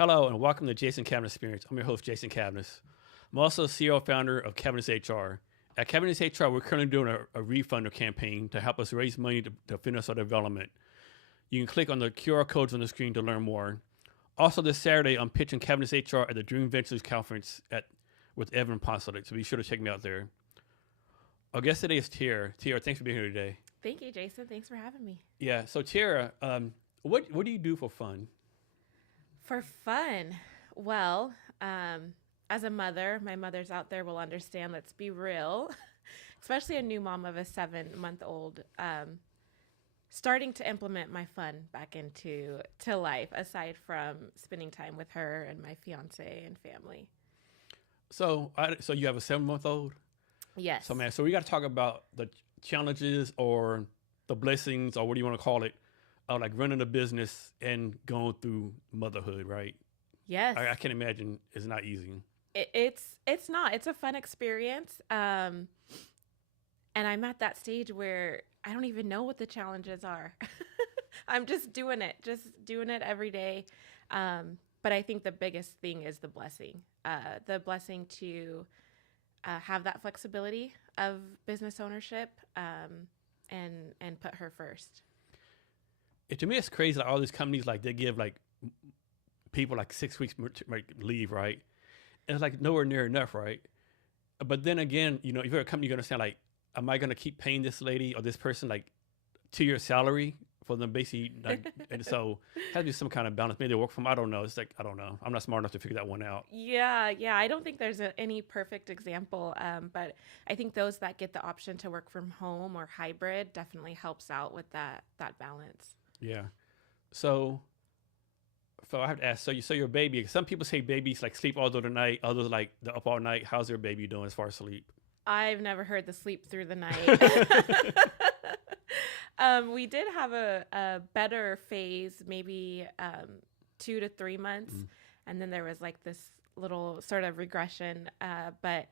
Hello and welcome to Jason Cavness Experience. I'm your host, Jason Cavness. I'm also CEO and founder of Cavness HR. At Cavness HR, we're currently doing a refunder campaign to help us raise money to finish our development. You can click on the QR codes on the screen to learn more. Also, this Saturday, I'm pitching Cavness HR at the Dream Ventures Conference with Evan Ponsolek, so be sure to check me out there. Our guest today is Tierra. Tierra, thanks for being here today. Thank you, Jason. Thanks for having me. Yeah, so Tierra, what do you do for fun? For fun, well, as a mother, my mothers out there will understand, let's be real, especially a new mom of a 7-month-old, starting to implement my fun back into life, aside from spending time with her and my fiance and family. So you have a 7-month-old? Yes. So we got to talk about the challenges or the blessings or what do you want to call it, like running a business and going through motherhood, right? Yes. I can imagine it's not easy. It's not. It's a fun experience. And I'm at that stage where I don't even know what the challenges are. I'm just doing it every day. But I think the biggest thing is the blessing to have that flexibility of business ownership and put her first. To me, it's crazy. Like all these companies, like they give like people like 6 weeks leave, right? And it's like nowhere near enough, right? But then again, if you're a company, you're gonna say like, am I gonna keep paying this lady or this person like 2 year salary for them basically? Like, and so it has to be some kind of balance. Maybe they work from. I don't know. It's like I don't know. I'm not smart enough to figure that one out. Yeah. I don't think there's any perfect example, but I think those that get the option to work from home or hybrid definitely helps out with that balance. Yeah. So I have to ask, so your baby, some people say babies like sleep all through the night, others like they're up all night. How's their baby doing as far as sleep? I've never heard the sleep through the night. We did have a better phase, maybe 2 to 3 months. Mm. And then there was like this little sort of regression, but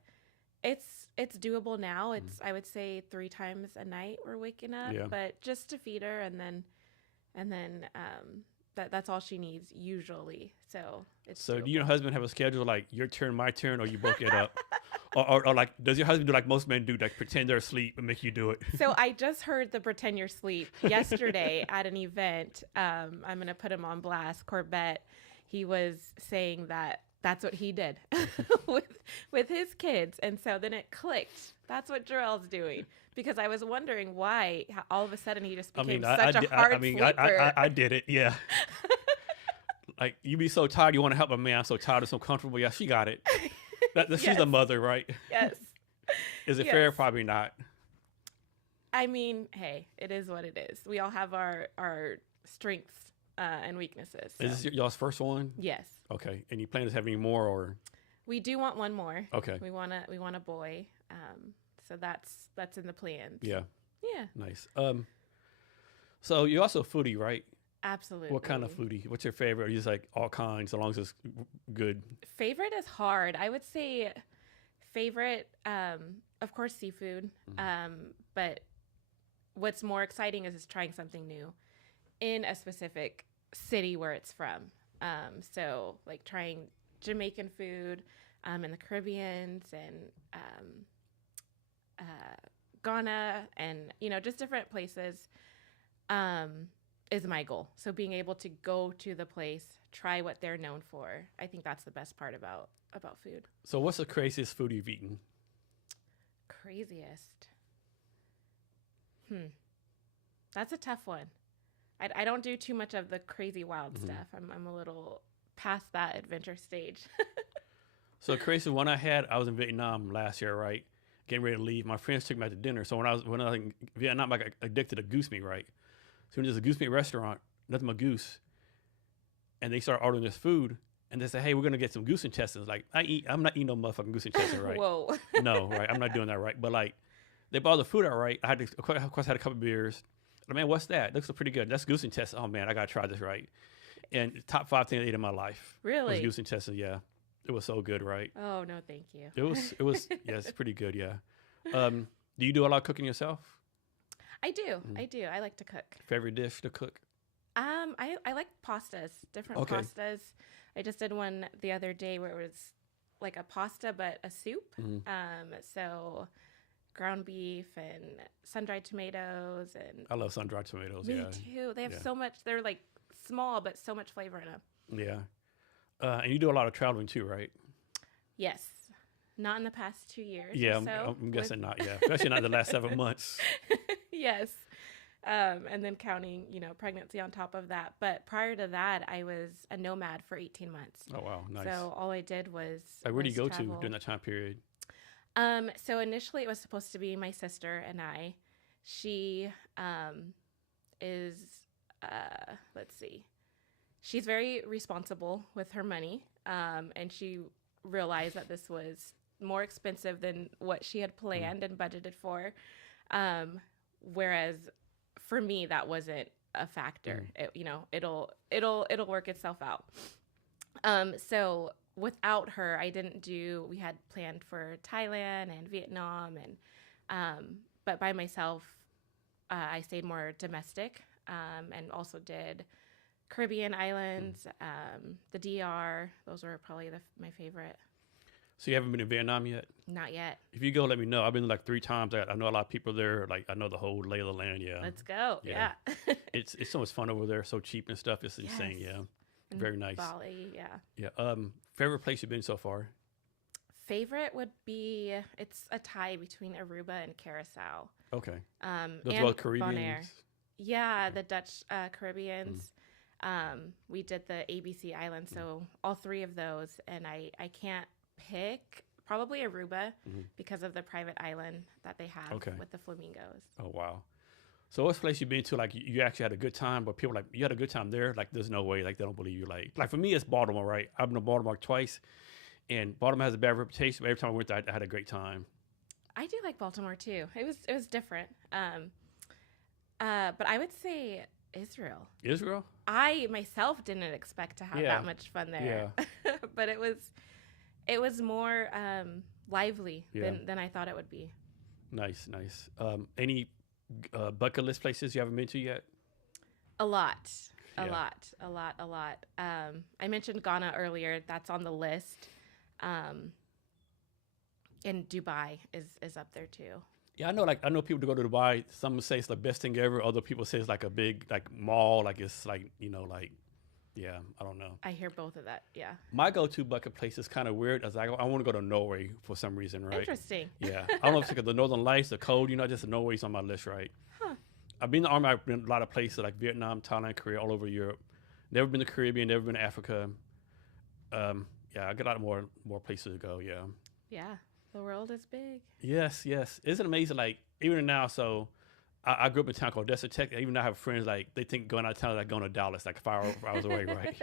it's doable now. It's, I would say 3 times a night we're waking up, but just to feed her and then that's all she needs usually. So it's so doable. Do your husband have a schedule like your turn, my turn, or you both get up? or like, does your husband do like most men do, like pretend they're asleep and make you do it? So I just heard the pretend you're asleep yesterday at an event. I'm going to put him on blast. Corbett, he was saying that that's what he did with his kids. And so then it clicked. That's what Jarrell's doing. Because I was wondering why all of a sudden he just became such a hard sleeper. I did it, yeah. Like, you be so tired, you want to help, but man, I'm so tired and so comfortable. Yeah, she got it. She's Yes. the mother, right? Yes. Is it fair? Probably not. I mean, hey, it is what it is. We all have our strengths and weaknesses. So. Is this y'all's first one? Yes. Okay. And you plan to have any more, or? We do want one more. Okay. We want a boy. So that's in the plans. Yeah. Yeah. Nice. So you're also a foodie, right? Absolutely. What kind of foodie? What's your favorite? Or you just like all kinds, as long as it's good? Favorite is hard. I would say favorite, of course, seafood. Mm-hmm. But what's more exciting is trying something new in a specific city where it's from. So like trying Jamaican food in the Caribbean and Ghana and, just different places is my goal. So being able to go to the place, try what they're known for. I think that's the best part about food. So what's the craziest food you've eaten? Craziest? That's a tough one. I don't do too much of the crazy wild stuff. I'm a little past that adventure stage. So the craziest one I had, I was in Vietnam last year, right? Getting ready to leave. My friends took me out to dinner. So when I was in Vietnam, I got addicted to goose meat, right? So there's a goose meat restaurant, nothing but goose. And they start ordering this food. And they say, hey, we're going to get some goose intestines. Like, I'm not eating no motherfucking goose intestine, right? Whoa. No, right? I'm not doing that, right? But like, they bought the food out, right? Of course, I had a couple of beers. But man, what's that? It looks pretty good. That's goose intestine. Oh man, I got to try this, right? And top 5 things I ate in my life. Really? Was goose intestine, yeah. It was so good, right? Oh, no, thank you. It was, yeah, it's pretty good, yeah. Do you do a lot of cooking yourself? I do. I like to cook. Favorite dish to cook? I like pastas, different Okay. pastas. I just did one the other day where it was like a pasta but a soup. Hmm. So ground beef and sun-dried tomatoes and I love sun-dried tomatoes. me Yeah. too. They have Yeah. so much. They're like small but so much flavor in them. Yeah. And you do a lot of traveling too, right? Yes, not in the past 2 years Yeah, or so. I'm guessing not. Yeah, especially not the last 7 months. Yes. And then counting, pregnancy on top of that. But prior to that, I was a nomad for 18 months. Oh wow, nice. So all I did was Like, where do you go to travel. during that time period? So initially it was supposed to be my sister and I. She is, let's see, she's very responsible with her money. And she realized that this was more expensive than what she had planned and budgeted for. Whereas for me, that wasn't a factor. It'll work itself out. So without her, we had planned for Thailand and Vietnam but by myself, I stayed more domestic, and also did Caribbean islands, the DR. Those were probably my favorite. So you haven't been to Vietnam yet? Not yet. If you go, let me know. I've been like 3 times. I know a lot of people there. Like, I know the whole lay of the land. Yeah. Let's go. Yeah. Yeah. It's so much fun over there. So cheap and stuff. It's insane. Yes. Yeah. And Very nice. Bali, yeah. Yeah. Favorite place you've been so far? Favorite would be, it's a tie between Aruba and Curacao. Okay. Those And both Caribbeans. Bonaire. Yeah, the Dutch Caribbeans. We did the ABC Islands, so all 3 of those, and I can't pick probably Aruba because of the private island that they have with the flamingos. Oh wow. So what's the place you've been to? Like, you actually had a good time, but people like, you had a good time there. Like, there's no way. Like, they don't believe you. Like for me, it's Baltimore, right? I've been to Baltimore twice, and Baltimore has a bad reputation. But every time I went there, I had a great time. I do like Baltimore too. It was different. But I would say Israel. Israel? I myself didn't expect to have that much fun there. Yeah. But it was more lively than I thought it would be. Nice. Any bucket list places you haven't been to yet? A lot. I mentioned Ghana earlier. That's on the list. And Dubai is up there too. Yeah, I know people to go to Dubai. Some say it's the best thing ever. Other people say it's like a big mall. Like, it's like, yeah, I don't know. I hear both of that. Yeah. My go-to bucket place is kind of weird. As I want to go to Norway for some reason, right? Interesting. Yeah. I don't know if it's because the Northern Lights, the cold, just Norway's on my list, right? Huh. I've been in the Army. I've been a lot of places like Vietnam, Thailand, Korea, all over Europe. Never been to Caribbean, never been to Africa. Yeah, I got a lot more places to go, yeah. Yeah. The world is big. Yes. Isn't it amazing? Like, even now, so I grew up in a town called Odessa, Texas. Even now I have friends, like, they think going out of town is like going to Dallas, like 5 hours away, right?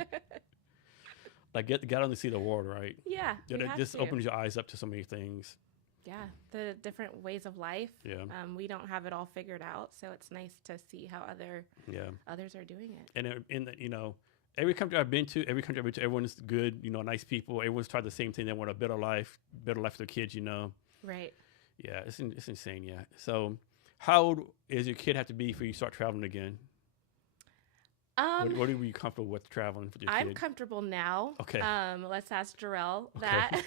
Like, get on to see the world, right? Yeah. It just opens your eyes up to so many things. Yeah. The different ways of life. Yeah. We don't have it all figured out, so it's nice to see how others are doing it. And every country I've been to, everyone's good, nice people. Everyone's tried the same thing. They want a better life for their kids, Right. Yeah, it's insane, yeah. So how old is your kid have to be for you to start traveling again? What are you comfortable with traveling with your kid? I'm comfortable now. Okay. Let's ask Jarrell that.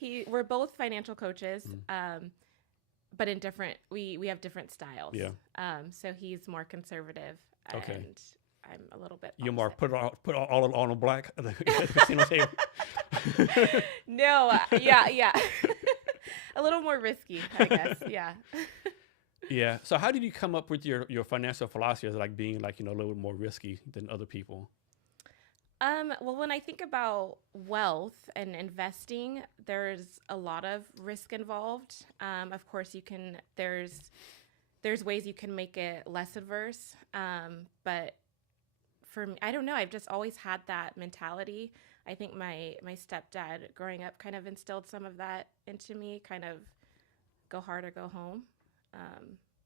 We're both financial coaches, but in different, we have different styles. Yeah. So he's more conservative, Okay. and I'm a little bit. You're more opposite. put all on the black at the casino table. No, yeah. A little more risky, I guess. Yeah. Yeah. So how did you come up with your financial philosophy as like being like, a little more risky than other people? Well, when I think about wealth and investing, there's a lot of risk involved. Of course, there's ways you can make it less adverse. But for me, I don't know. I've just always had that mentality. I think my stepdad growing up kind of instilled some of that into me, kind of go hard or go home.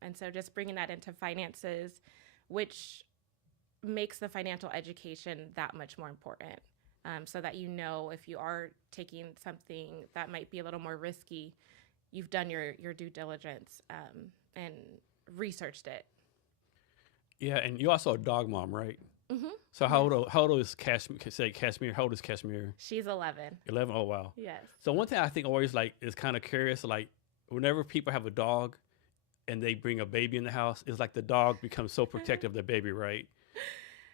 And so just bringing that into finances, which makes the financial education that much more important, so that if you are taking something that might be a little more risky, you've done your due diligence and researched it. Yeah, and you're also a dog mom, right? Mm-hmm. So Yes. how old is Cashmere? How old is Cashmere? She's 11. 11. Oh wow. Yes. So one thing I think always like is kind of curious, like whenever people have a dog and they bring a baby in the house, it's like the dog becomes so protective of the baby, right?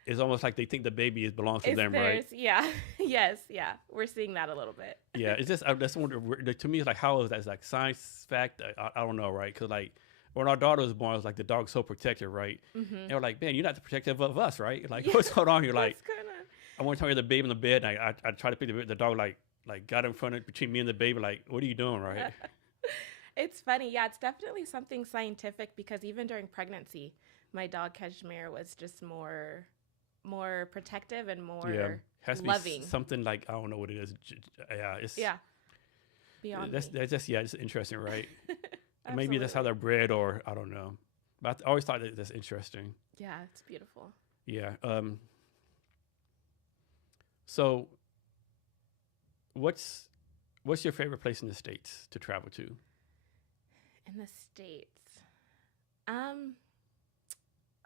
It's almost like they think the baby belongs to It's them, right? theirs. Yeah. Yes. Yeah. We're seeing that a little bit. Yeah, it's just that's one to me. It's like how is that? It's like science fact. I don't know, right? Because like when our daughter was born, it was like the dog's so protective, right? Mm-hmm. And we're like, man, you're not the protective of us, right? Like Yeah. what's going on? You're like, What's going on? I want to tell you the baby in the bed, and I try to pick the dog like got in front of between me and the baby, like what are you doing, right? It's funny. Yeah, it's definitely something scientific because even during pregnancy, my dog Kashmir was just more protective and Yeah, more has to be loving. something like I don't know what it is. Yeah, it's Yeah. Beyond me. that's just yeah, it's interesting, right? Maybe that's how Absolutely. they're bred, or I don't know. But I always thought that's interesting. Yeah, it's beautiful. Yeah. So what's your favorite place in the States to travel to? In the States. Um,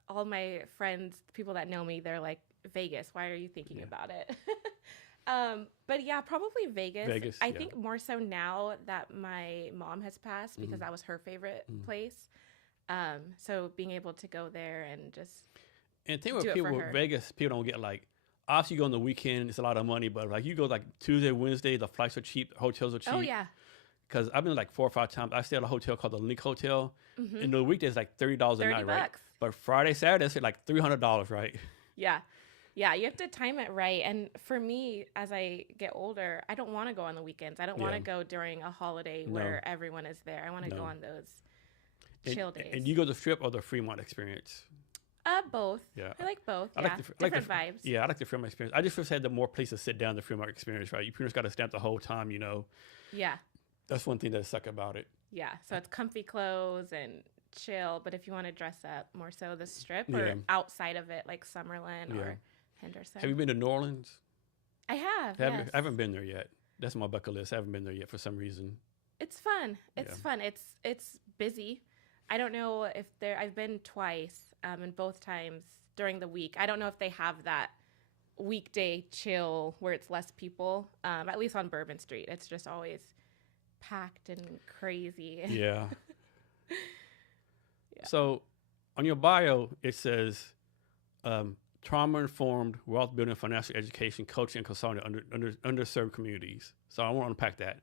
all my friends, people that know me, they're like, Vegas, why are you thinking Yeah. about it? But yeah, probably Vegas. Vegas, I yeah. think more so now that my mom has passed because that was her favorite place. So being able to go there and just And the thing do with it people for with her. Vegas, people don't get like obviously you go on the weekend, it's a lot of money, but like you go like Tuesday, Wednesday, the flights are cheap, the hotels are cheap. Oh yeah. Because I've been like 4 or 5 times. I stay at a hotel called the Link Hotel. Mm-hmm. And the weekdays like $30 a 30 night, right? bucks. But Friday, Saturday, it's like $300, right? Yeah. Yeah, you have to time it right. And for me, as I get older, I don't want to go on the weekends. I don't want to Yeah. go during a holiday No. where everyone is there. I want to go No. on those And, chill days. and you go to the Strip or the Fremont experience? Both. Yeah. I like both. I Yeah. like the Different vibes. Yeah, I like the Fremont experience. I just wish I had the more places to sit down the Fremont experience, right? You pretty much got to stamp the whole time, you know. Yeah. That's one thing that suck about it. Yeah. So it's comfy clothes and chill. But if you want to dress up, more so the Strip Yeah. or outside of it, like Summerlin Yeah. or Henderson. Have you been to New Orleans? I have. I haven't been there yet. That's my bucket list. I haven't been there yet for some reason. It's fun. It's Yeah. fun. It's busy. I don't know if I've been twice, and both times during the week. I don't know if they have that weekday chill where it's less people. At least on Bourbon Street, it's just always packed and crazy. Yeah. Yeah. So on your bio, it says trauma-informed wealth building, financial education, coaching, and consulting underserved communities. So I want to unpack that.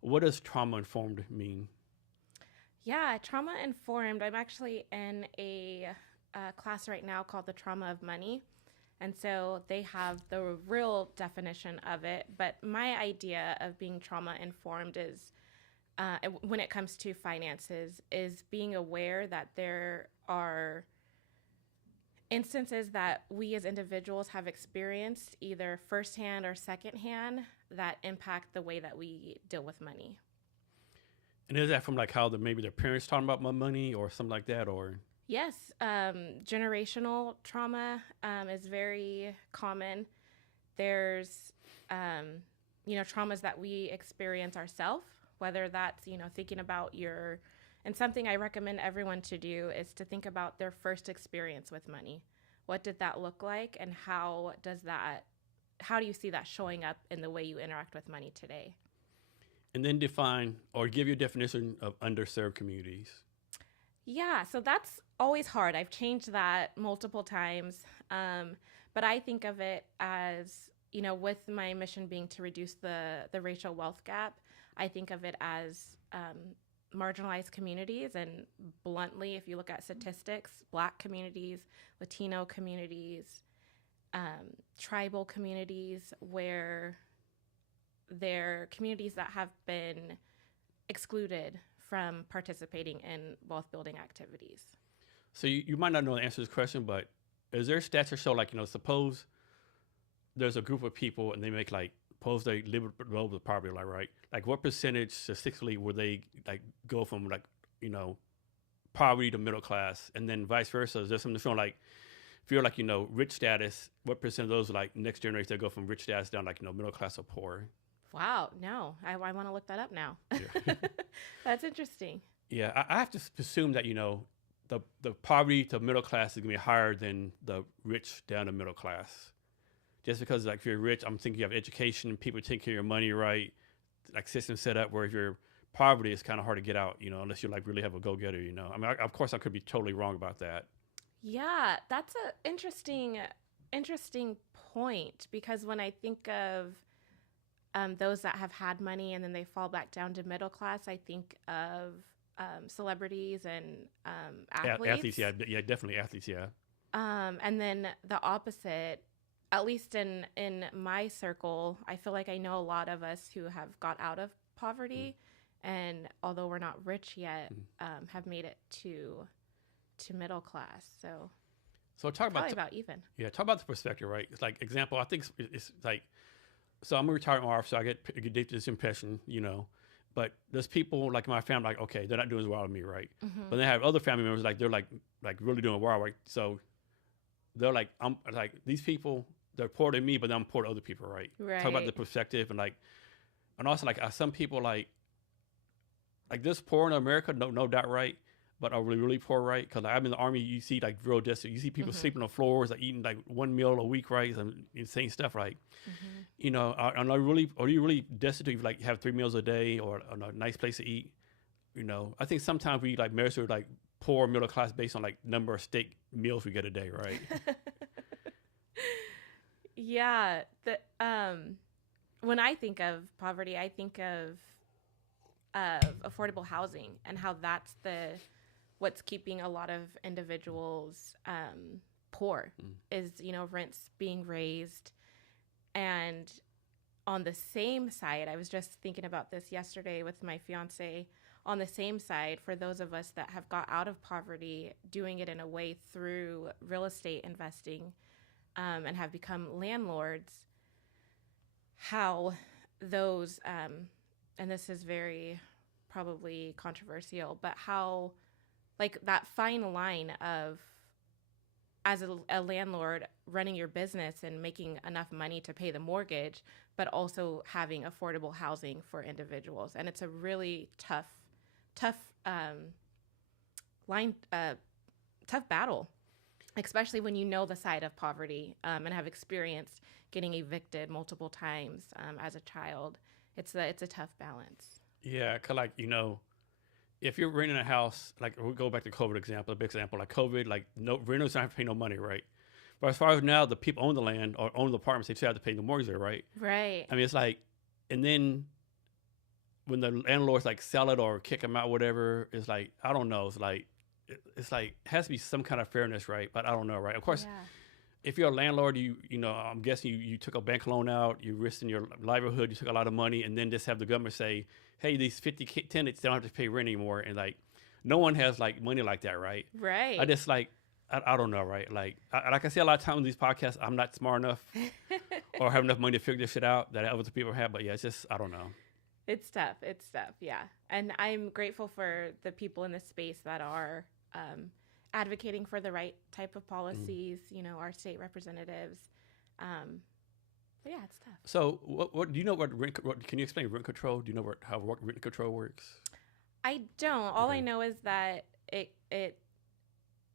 What does trauma-informed mean? Yeah, trauma informed. I'm actually in a class right now called the Trauma of Money. And so they have the real definition of it. But my idea of being trauma informed is, when it comes to finances, is being aware that there are instances that we as individuals have experienced either firsthand or secondhand that impact the way that we deal with money. And is that from like how maybe their parents talking about my money or something like that, or? Yes, generational trauma is very common. There's, traumas that we experience ourselves, whether that's, thinking about and something I recommend everyone to do is to think about their first experience with money. What did that look like, and how do you see that showing up in the way you interact with money today? And then define or give your definition of underserved communities. Yeah, so that's always hard. I've changed that multiple times. But I think of it as, with my mission being to reduce the racial wealth gap, I think of it as marginalized communities. And bluntly, if you look at statistics, Black communities, Latino communities, tribal communities, where they're communities that have been excluded from participating in wealth building activities. So you might not know the answer to this question, but is there stats that show like, suppose there's a group of people and they make like, suppose they live below the poverty line, right? Like what percentage statistically would they like go from like, poverty to middle class, and then vice versa? Is there something showing like, if you're like, rich status, what percent of those like next generation that go from rich status down like, middle class or poor? Wow, no, I want to look that up now. Yeah. That's interesting. Yeah, I have to assume that, the poverty to middle class is gonna be higher than the rich down to middle class. Just because like if you're rich, I'm thinking you have education, people take care of your money right, like system set up where if you're poverty, it's kind of hard to get out, unless you like really have a go-getter, I mean, of course I could be totally wrong about that. Yeah, that's a interesting point, because when I think of those that have had money and then they fall back down to middle class, I think of celebrities and athletes. Athletes, yeah, definitely athletes, yeah. And then the opposite, at least in my circle, I feel like I know a lot of us who have got out of poverty, and although we're not rich yet, have made it to middle class. So talk about even. Yeah, talk about the perspective, right? It's like example. I think it's like, so I'm a retired officer. I get this impression, but there's people like my family, like okay, they're not doing as well as me, right? But they have other family members like they're like really doing well, right? So they're like I'm like these people. They're poor to me, but I'm poor to other people, right? Right. Talk about the perspective and also like some people like this poor in America, no doubt, right? But are really poor, right? Because I'm in the Army, you see like real destitute. You see people sleeping on the floors, like eating like one meal a week, right? Some insane stuff, right? Are you really destitute if like have 3 meals a day or a nice place to eat? I think sometimes we like measure like poor middle class based on like number of steak meals we get a day, right? Yeah, when I think of poverty, I think of affordable housing and how that's what's keeping a lot of individuals poor is rents being raised. And on the same side, I was just thinking about this yesterday with my fiance. On the same side, for those of us that have got out of poverty, doing it in a way through real estate investing, and have become landlords, how those, and this is very probably controversial, but how like that fine line of as a landlord running your business and making enough money to pay the mortgage, but also having affordable housing for individuals. And it's a really tough battle, especially when you know the side of poverty and have experienced getting evicted multiple times as a child. It's a tough balance. Yeah, cause like if you're renting a house, like we'll go back to COVID example, a big example, like COVID, like no renters don't have to pay no money, right? But as far as now, the people own the land or own the apartments, they still have to pay the mortgage there, right? Right. I mean, it's like, and then when the landlords like sell it or kick them out, whatever, it's like I don't know. It's like it has to be some kind of fairness, right? But I don't know, right? Of course, if you're a landlord, I'm guessing you took a bank loan out, you risked in your livelihood, you took a lot of money, and then just have the government say, hey, these 50 tenants don't have to pay rent anymore, and like no one has like money like that, right? Right. I just like I don't know, right? Like I say a lot of times in these podcasts, I'm not smart enough or have enough money to figure this shit out that other people have, but yeah, it's just I don't know. It's tough, yeah. And I'm grateful for the people in this space that are advocating for the right type of policies, our state representatives. But yeah, it's tough. So what do you know what can you explain rent control? Do you know how rent control works? I don't. All I know is that it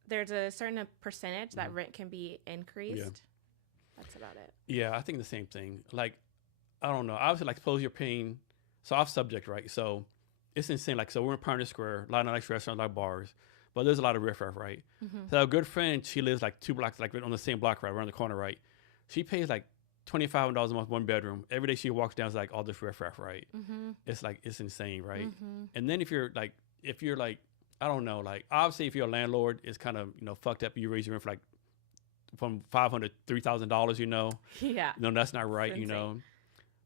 there's a certain percentage that rent can be increased. Yeah. That's about it. Yeah, I think the same thing. Like, I don't know. Obviously, like suppose you're paying, so off subject, right? So it's insane. Like, so we're in Pioneer Square, a lot of nice restaurants, a lot of bars, but there's a lot of riffraff, right? So a good friend, she lives like 2 blocks, like on the same block, right, around the corner, right? She pays like $2,500 a month, 1 bedroom. Every day she walks down, it's like all this riffraff, right? It's like, it's insane, right? And then if you're like, I don't know, like obviously if you're a landlord, it's kind of, fucked up. You raise your rent for like from $500 to $3,000, Yeah. No, that's not right,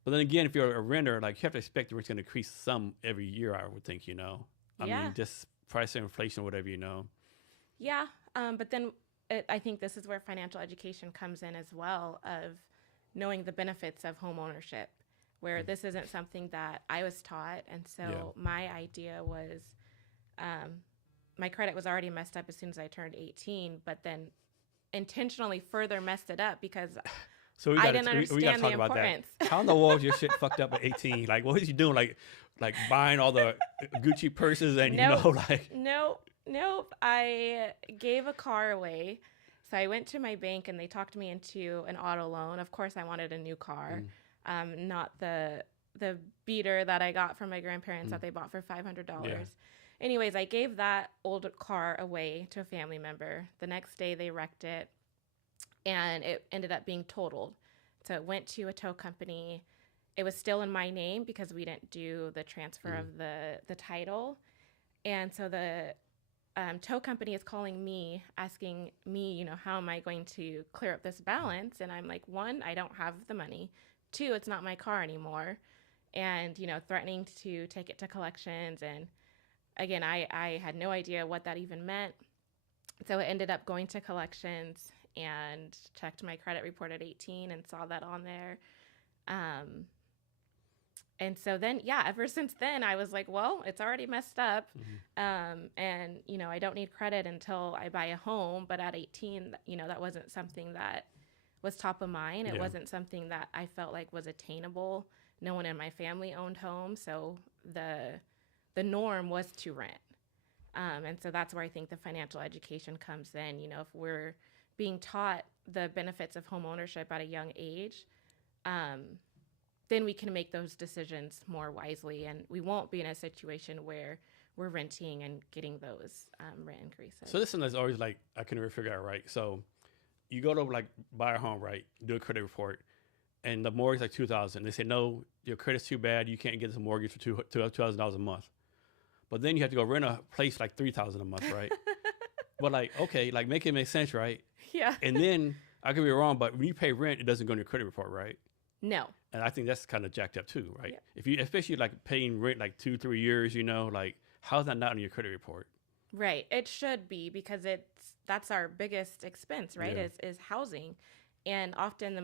But then again, if you're a renter, like you have to expect the rent's going to increase some every year, I would think, I mean, just price of inflation or whatever, Yeah. But then I think this is where financial education comes in as well, of knowing the benefits of home ownership, where this isn't something that I was taught. And so my idea was, my credit was already messed up as soon as I turned 18, but then intentionally further messed it up because I didn't understand the importance. How in the world is your shit fucked up at 18? Like, what was you doing? Like buying all the Gucci purses and, Nope. like... Nope. Nope. I gave a car away. So I went to my bank and they talked me into an auto loan. Of course, I wanted a new car, not the beater that I got from my grandparents that they bought for $500. Yeah. Anyways, I gave that old car away to a family member. The next day, they wrecked it, and it ended up being totaled. So it went to a tow company. It was still in my name because we didn't do the transfer of the title. And so the tow company is calling me, asking me, how am I going to clear up this balance? And I'm like, one, I don't have the money. Two, it's not my car anymore. And, threatening to take it to collections. And again, I had no idea what that even meant. So it ended up going to collections and checked my credit report at 18 and saw that on there. And so then, ever since then, I was like, well, it's already messed up. And, I don't need credit until I buy a home. But at 18, that wasn't something that was top of mind. It wasn't something that I felt like was attainable. No one in my family owned homes. So the norm was to rent. And so that's where I think the financial education comes in. If we're being taught the benefits of home ownership at a young age, then we can make those decisions more wisely, and we won't be in a situation where we're renting and getting those rent increases. So this one is always like, I can never figure out, right? So you go to like buy a home, right? Do a credit report, and the mortgage like $2,000. They say, no, your credit's too bad. You can't get this mortgage for $2,000 a month. But then you have to go rent a place like $3,000 a month, right? But like, okay, like make it make sense, right? Yeah. And then I could be wrong, but when you pay rent, it doesn't go in your credit report, right? No. And I think that's kind of jacked up too, right? Yeah. If you, especially like paying rent like 2-3 years, like how's that not on your credit report? Right. It should be, because that's our biggest expense, right? Yeah. Is housing, and often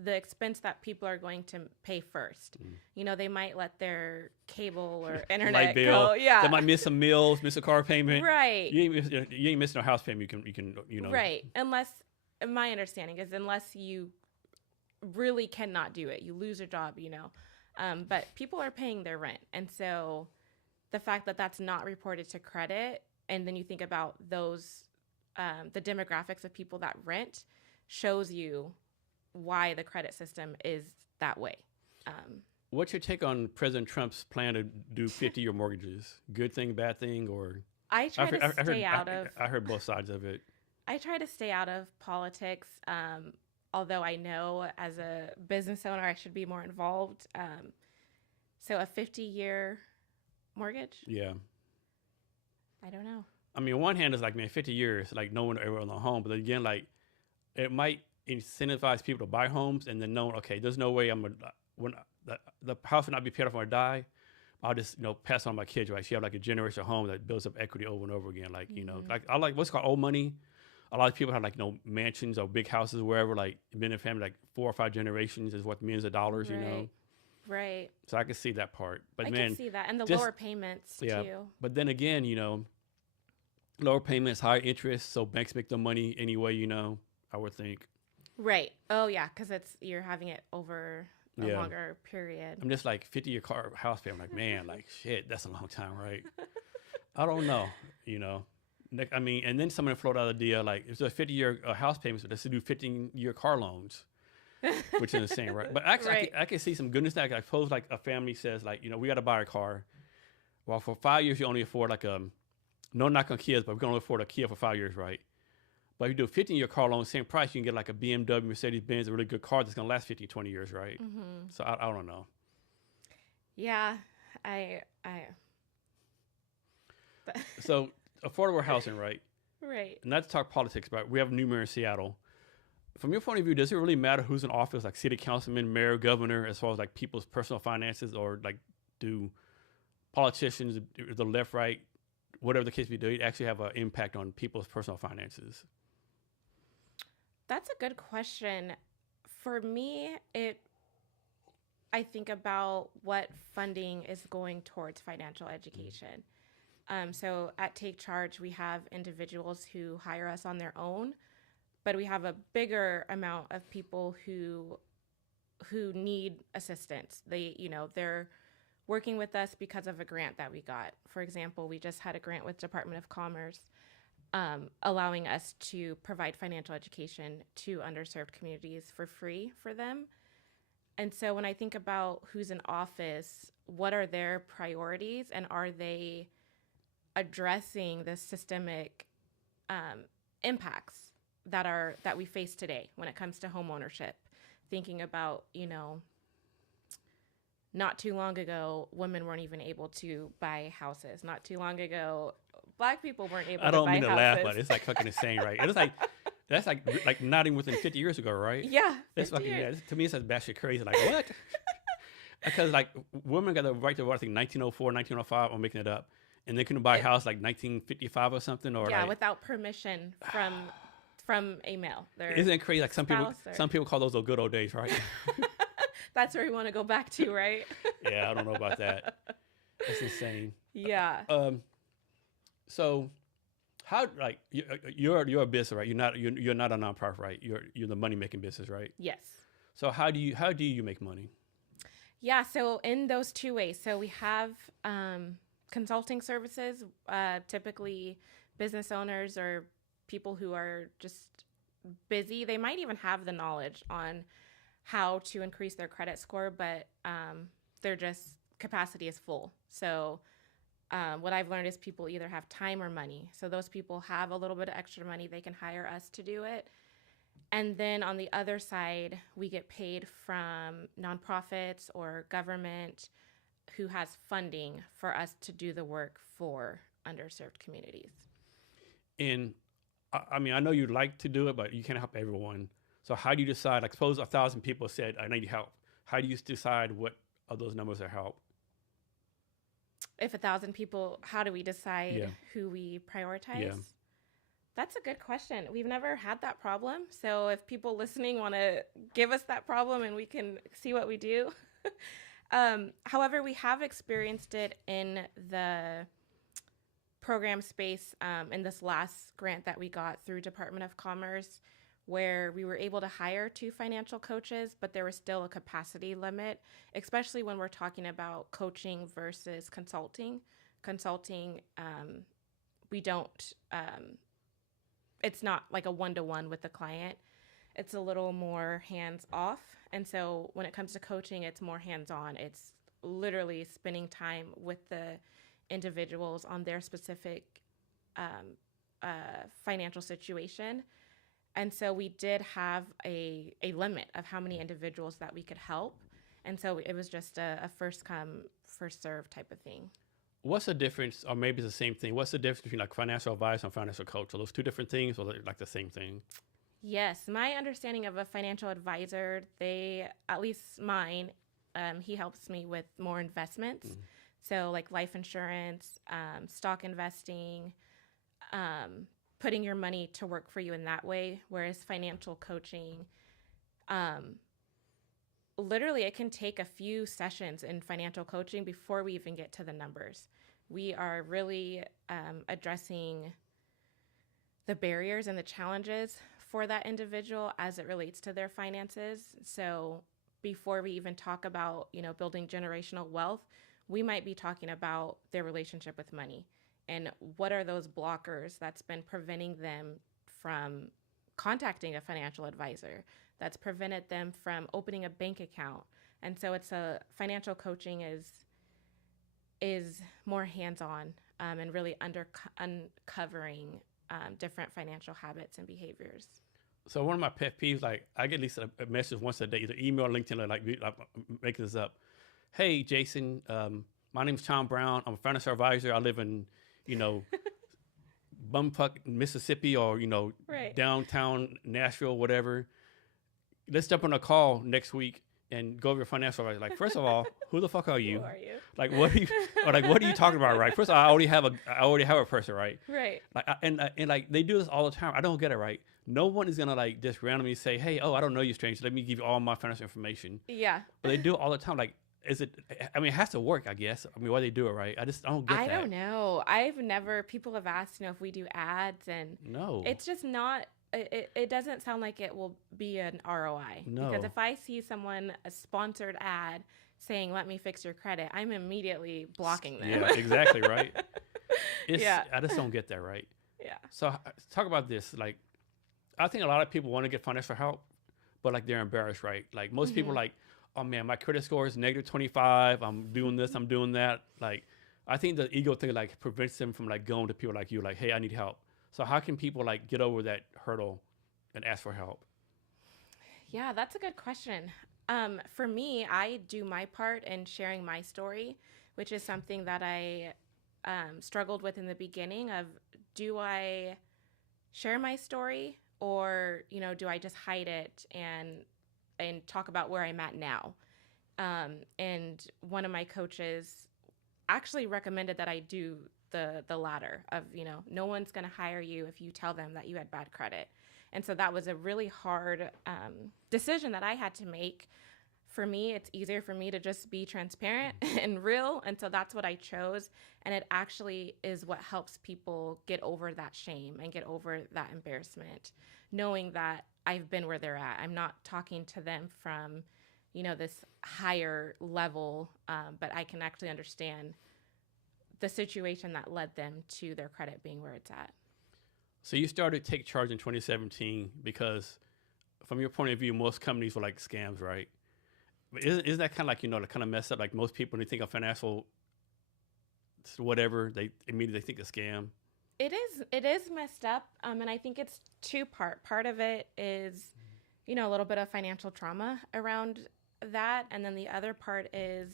the expense that people are going to pay first. They might let their cable or internet Light bill. go. Yeah. They might miss some meals, miss a car payment. Right. You ain't missing no house payment. You can. Right. Unless, my understanding is, unless you really cannot do it, you lose your job, but people are paying their rent. And so the fact that that's not reported to credit, and then you think about those, the demographics of people that rent, shows you why the credit system is that way. What's your take on President Trump's plan to do 50-year mortgages? Good thing, bad thing, or? I try to stay out of. I heard both sides of it. I try to stay out of politics. Although I know as a business owner, I should be more involved. So a 50-year mortgage? Yeah. I don't know. I mean, on one hand, it's like, man, 50 years, like no one ever owned a home. But then again, like it might incentivize people to buy homes, and then know, okay, there's no way when the house will not be paid off when I die. I'll just, pass on to my kids, right? So you have like a generational home that builds up equity over and over again. Like, like I like what's called old money. A lot of people have like, mansions or big houses wherever, like been in family like 4 or 5 generations is worth millions of dollars, Right. Right. So I can see that part. But I man, can see that. And the just, lower payments yeah, too. But then again, lower payments, higher interest, so banks make the money anyway, I would think. Right. Oh yeah, because you're having it over a longer period. I'm just like 50-year house payment. I'm like, man, like shit, that's a long time, right? I don't know, I mean, and then someone floated out the idea, like, if there's a 50-year house payment, so let's do 15-year car loans, which is insane, right? But actually, Right. I can see some goodness in that. Like, suppose, like, a family says, like, we got to buy a car. Well, for 5 years, you only afford, like, no knock on Kias, but we're going to afford a Kia for 5 years, right? But if you do a 15-year car loan, same price, you can get, like, a BMW, Mercedes-Benz, a really good car that's going to last 15, 20 years, right? Mm-hmm. So I don't know. Yeah. So affordable housing, right? Right. Not to talk politics, but we have a new mayor in Seattle. From your point of view, does it really matter who's in office, like city councilman, mayor, governor, as far as like people's personal finances, or like do politicians, the left, right, whatever the case may be, actually have an impact on people's personal finances? That's a good question. For me, I think about what funding is going towards financial education. So at Take Charge, we have individuals who hire us on their own, but we have a bigger amount of people who need assistance. They're working with us because of a grant that we got. For example, we just had a grant with Department of Commerce allowing us to provide financial education to underserved communities for free for them. And so when I think about who's in office, what are their priorities, and are they addressing the systemic impacts that we face today when it comes to homeownership? Thinking about, not too long ago, women weren't even able to buy houses. Not too long ago, Black people weren't able to buy houses. I don't mean to laugh, but it's like fucking insane, right? It's like, that's like not even within 50 years ago, right? Yeah. That's fucking, to me, it's like batshit crazy. Like, what? Because, like, women got the right to vote, I think, 1904, 1905, I'm making it up. And they couldn't buy a house like 1955 or something. Or yeah, like, without permission from a male. Isn't it crazy? Like, some people call those the good old days, right? That's where we want to go back to, right? Yeah, I don't know about that. That's insane. Yeah. So, how, like, you're a business, right? You're not a nonprofit, right? You're the money making business, right? Yes. So how do you make money? Yeah. So in those two ways, so we have consulting services. Typically, business owners or people who are just busy. They might even have the knowledge on how to increase their credit score, but their just capacity is full. So what I've learned is people either have time or money. So those people have a little bit of extra money. They can hire us to do it. And then on the other side, we get paid from nonprofits or government who has funding for us to do the work for underserved communities. And I mean, I know you'd like to do it, but you can't help everyone. So how do you decide, like, suppose 1,000 people said, I need help. How do you decide what of those numbers are help? If 1,000 people, how do we decide who we prioritize? Yeah. That's a good question. We've never had that problem. So if people listening want to give us that problem and we can see what we do. However, we have experienced it in the program space in this last grant that we got through Department of Commerce, where we were able to hire 2 financial coaches, but there was still a capacity limit, especially when we're talking about coaching versus consulting. Consulting, we don't, it's not like a one-to-one with the client. It's a little more hands-off. And so when it comes to coaching, it's more hands-on. It's literally spending time with the individuals on their specific financial situation. And so we did have a limit of how many individuals that we could help. And so it was just a first come, first serve type of thing. What's the difference, or maybe it's the same thing, what's the difference between like financial advice and financial coach? Are those 2 different things, or like the same thing? Yes. My understanding of a financial advisor, at least mine, he helps me with more investments. Mm-hmm. So like life insurance, stock investing, putting your money to work for you in that way. Whereas financial coaching, literally it can take a few sessions in financial coaching before we even get to the numbers. We are really addressing the barriers and the challenges for that individual as it relates to their finances. So before we even talk about, building generational wealth, we might be talking about their relationship with money and what are those blockers that's been preventing them from contacting a financial advisor, that's prevented them from opening a bank account. And so financial coaching is more hands-on and really uncovering different financial habits and behaviors. So one of my pet peeves, like I get at least a message once a day, either email or LinkedIn, like I'm making this up. Hey, Jason, my name's Tom Brown. I'm a financial advisor. I live in, Bumfuck, Mississippi, or, right. Downtown Nashville, whatever. Let's jump on a call next week and go over your financial advice. Like, first of all, who the fuck are you? Who are you? Like, what are you talking about, right? First of all, I already have a person, right? Right. Like, and like they do this all the time. I don't get it, right? No one is gonna like just randomly say, hey, I don't know you, stranger. Let me give you all my financial information. Yeah. But they do it all the time. Like, it has to work, I guess. I mean, why they do it, right? I don't get that. I don't know. People have asked, if we do ads, and no, it's just not it doesn't sound like it will be an ROI. No. Because if I see someone, a sponsored ad saying, let me fix your credit, I'm immediately blocking them. Yeah, exactly, right? Yeah. I just don't get that, right? Yeah. So talk about this. Like, I think a lot of people want to get financial help, but like they're embarrassed, right? Like most people like, oh man, my credit score is negative 25. I'm doing this, I'm doing that. Like, I think the ego thing like prevents them from like going to people like you, like, hey, I need help. So how can people like get over that hurdle and ask for help? Yeah, that's a good question. For me, I do my part in sharing my story, which is something that I struggled with in the beginning of, do I share my story, or, do I just hide it and talk about where I'm at now? And one of my coaches actually recommended that I do the latter of, no one's going to hire you if you tell them that you had bad credit. And so that was a really hard decision that I had to make. For me, it's easier for me to just be transparent and real. And so that's what I chose. And it actually is what helps people get over that shame and get over that embarrassment, knowing that I've been where they're at. I'm not talking to them from, this higher level, but I can actually understand the situation that led them to their credit being where it's at. So you started Take Charge in 2017 because, from your point of view, most companies were like scams, right? But isn't that kind of like, the kind of messed up? Like most people, when they think of financial whatever, they immediately think of scam. It is messed up. And I think it's two-part. Part of it is, a little bit of financial trauma around that. And then the other part is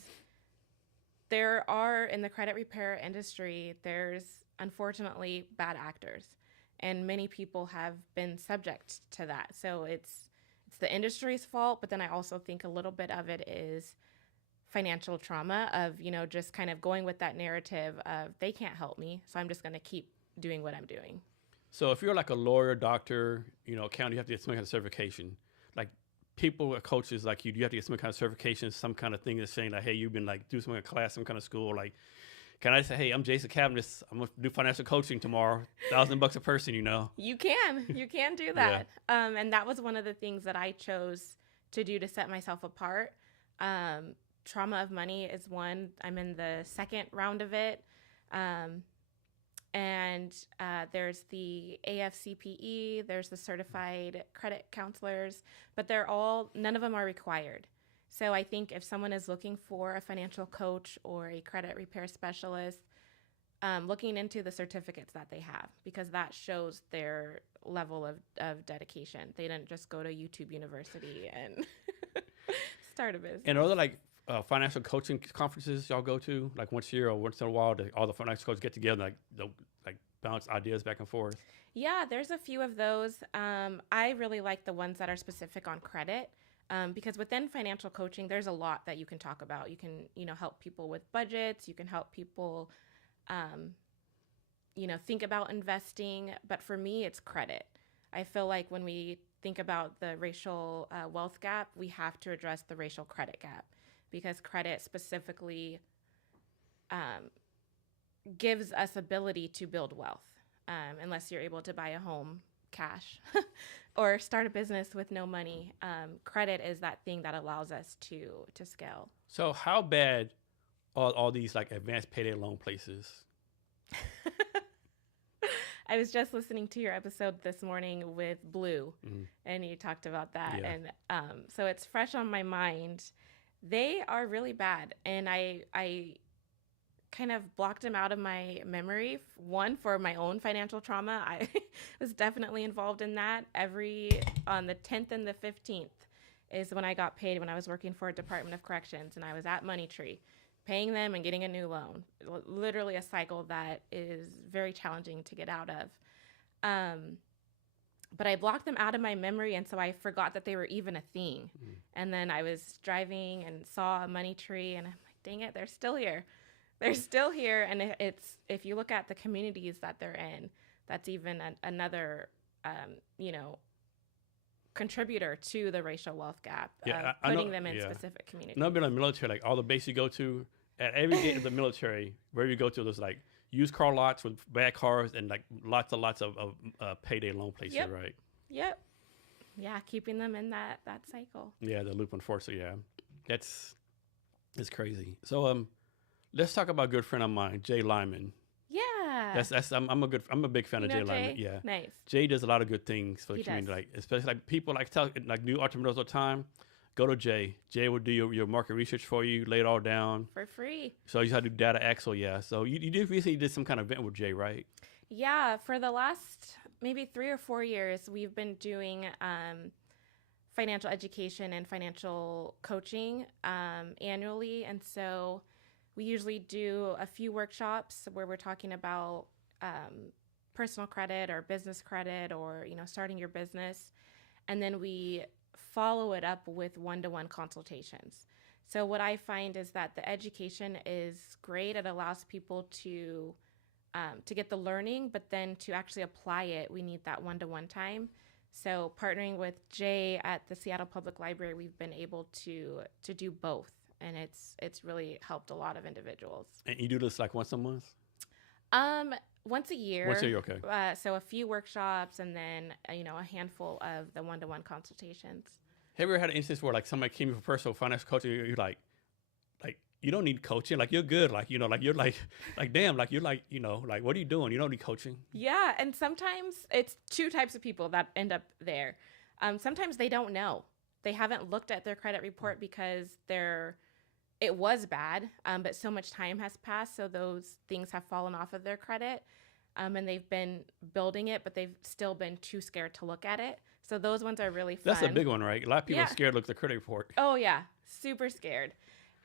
there are, in the credit repair industry, there's unfortunately bad actors. And many people have been subject to that. So it's the industry's fault, but then I also think a little bit of it is financial trauma of, just kind of going with that narrative of they can't help me, so I'm just going to keep doing what I'm doing. So if you're like a lawyer, doctor, accountant, you have to get some kind of certification. Like people, coaches like you have to get some kind of certification, some kind of thing that's saying like, hey, you've been like do some kind of class, some kind of school. Like, can I say, hey, I'm Jason Cavness, I'm going to do financial coaching tomorrow, $1,000 a person, You can do that. Yeah. And that was one of the things that I chose to do to set myself apart. Trauma of money is one. I'm in the second round of it. And there's the AFCPE, there's the certified credit counselors, but none of them are required. So I think if someone is looking for a financial coach or a credit repair specialist, looking into the certificates that they have, because that shows their level of dedication. They didn't just go to YouTube University and start a business. And are there like financial coaching conferences y'all go to, like once a year or once in a while, all the financial coaches get together and like bounce ideas back and forth? Yeah, there's a few of those. I really like the ones that are specific on credit. Because within financial coaching, there's a lot that you can talk about. You can, help people with budgets. You can help people, think about investing. But for me, it's credit. I feel like when we think about the racial wealth gap, we have to address the racial credit gap, because credit specifically gives us ability to build wealth, unless you're able to buy a home cash or start a business with no money. Credit is that thing that allows us to scale. So how bad are all these like advanced payday loan places? I was just listening to your episode this morning with Blue, and you talked about that. Yeah. And so it's fresh on my mind. They are really bad. And I kind of blocked them out of my memory. One, for my own financial trauma. I was definitely involved in that. On the 10th and the 15th is when I got paid, when I was working for a Department of Corrections, and I was at Moneytree, paying them and getting a new loan. Literally a cycle that is very challenging to get out of. But I blocked them out of my memory, and so I forgot that they were even a thing. And then I was driving and saw a Moneytree, and I'm like, dang it, they're still here. They're still here, and if you look at the communities that they're in, that's even another, contributor to the racial wealth gap. Yeah, putting them in specific communities. I've been in the military, like all the base you go to, at every gate of the military, wherever you go to, there's like used car lots with bad cars and like lots of payday loan places, right? Yep. Yeah, keeping them in that cycle. Yeah, the loop, unfortunately. Yeah, it's crazy. So let's talk about a good friend of mine, Jay Lyman. Yeah. I'm a big fan You of know Jay Lyman. Jay? Yeah, Nice. Jay does a lot of good things for the He community, does. like especially like people like tell like new entrepreneurs all the time. Go to Jay. Jay will do your market research for you, lay it all down. For free. So you how to do data axle, yeah. So you recently did some kind of event with Jay, right? Yeah, for the last maybe 3 or 4 years, we've been doing financial education and financial coaching annually. And so we usually do a few workshops where we're talking about personal credit or business credit or, starting your business. And then we follow it up with one-to-one consultations. So what I find is that the education is great. It allows people to get the learning, but then to actually apply it, we need that one-to-one time. So partnering with Jay at the Seattle Public Library, we've been able to do both, and it's really helped a lot of individuals. And you do this like once a month? Once a year. Once a year, okay. So a few workshops, and then a handful of the one-to-one consultations. Have you ever had an instance where like somebody came in for personal finance coaching, you're like you don't need coaching, like you're good, like like you're like damn, like you're like like what are you doing? You don't need coaching. Yeah, and sometimes it's two types of people that end up there. Sometimes they don't know, they haven't looked at their credit report because it was bad, but so much time has passed, so those things have fallen off of their credit, and they've been building it, but they've still been too scared to look at it. So those ones are really fun. That's a big one, right? A lot of people are scared to look at the credit report. Oh yeah, super scared.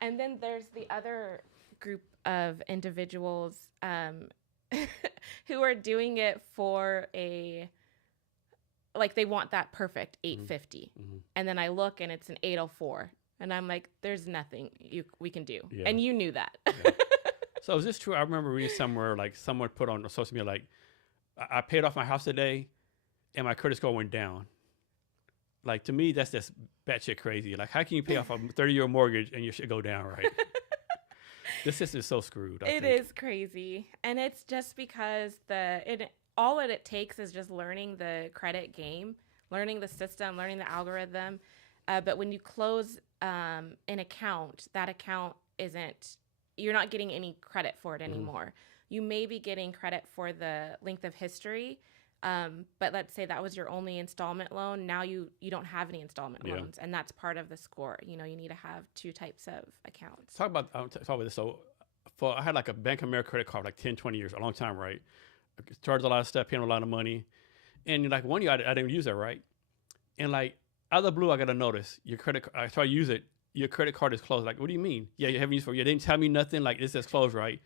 And then there's the other group of individuals who are doing it for they want that perfect 850. Mm-hmm. And then I look and it's an 804. And I'm like, there's nothing we can do. Yeah. And you knew that. Yeah. So is this true? I remember reading somewhere, like someone put on social media, like, I paid off my house today and my credit score went down. Like, to me, that's just batshit crazy. Like, how can you pay off a 30-year mortgage and your shit go down, right? This system is so screwed. It is crazy. And it's just because all it takes is just learning the credit game, learning the system, learning the algorithm. But when you close an account, that account you're not getting any credit for it anymore. Mm-hmm. You may be getting credit for the length of history. But let's say that was your only installment loan. Now you don't have any installment loans, and that's part of the score. You need to have two types of accounts. Talk about this. So I had like a Bank of America credit card, like 10, 20 years, a long time, right? Charged a lot of stuff, paying a lot of money. And like 1 year, I didn't use that, right? And like out of the blue, I got a notice. I try to use it. Your credit card is closed. Like, what do you mean? Yeah, you haven't used it. You didn't tell me nothing. Like, this is closed, right?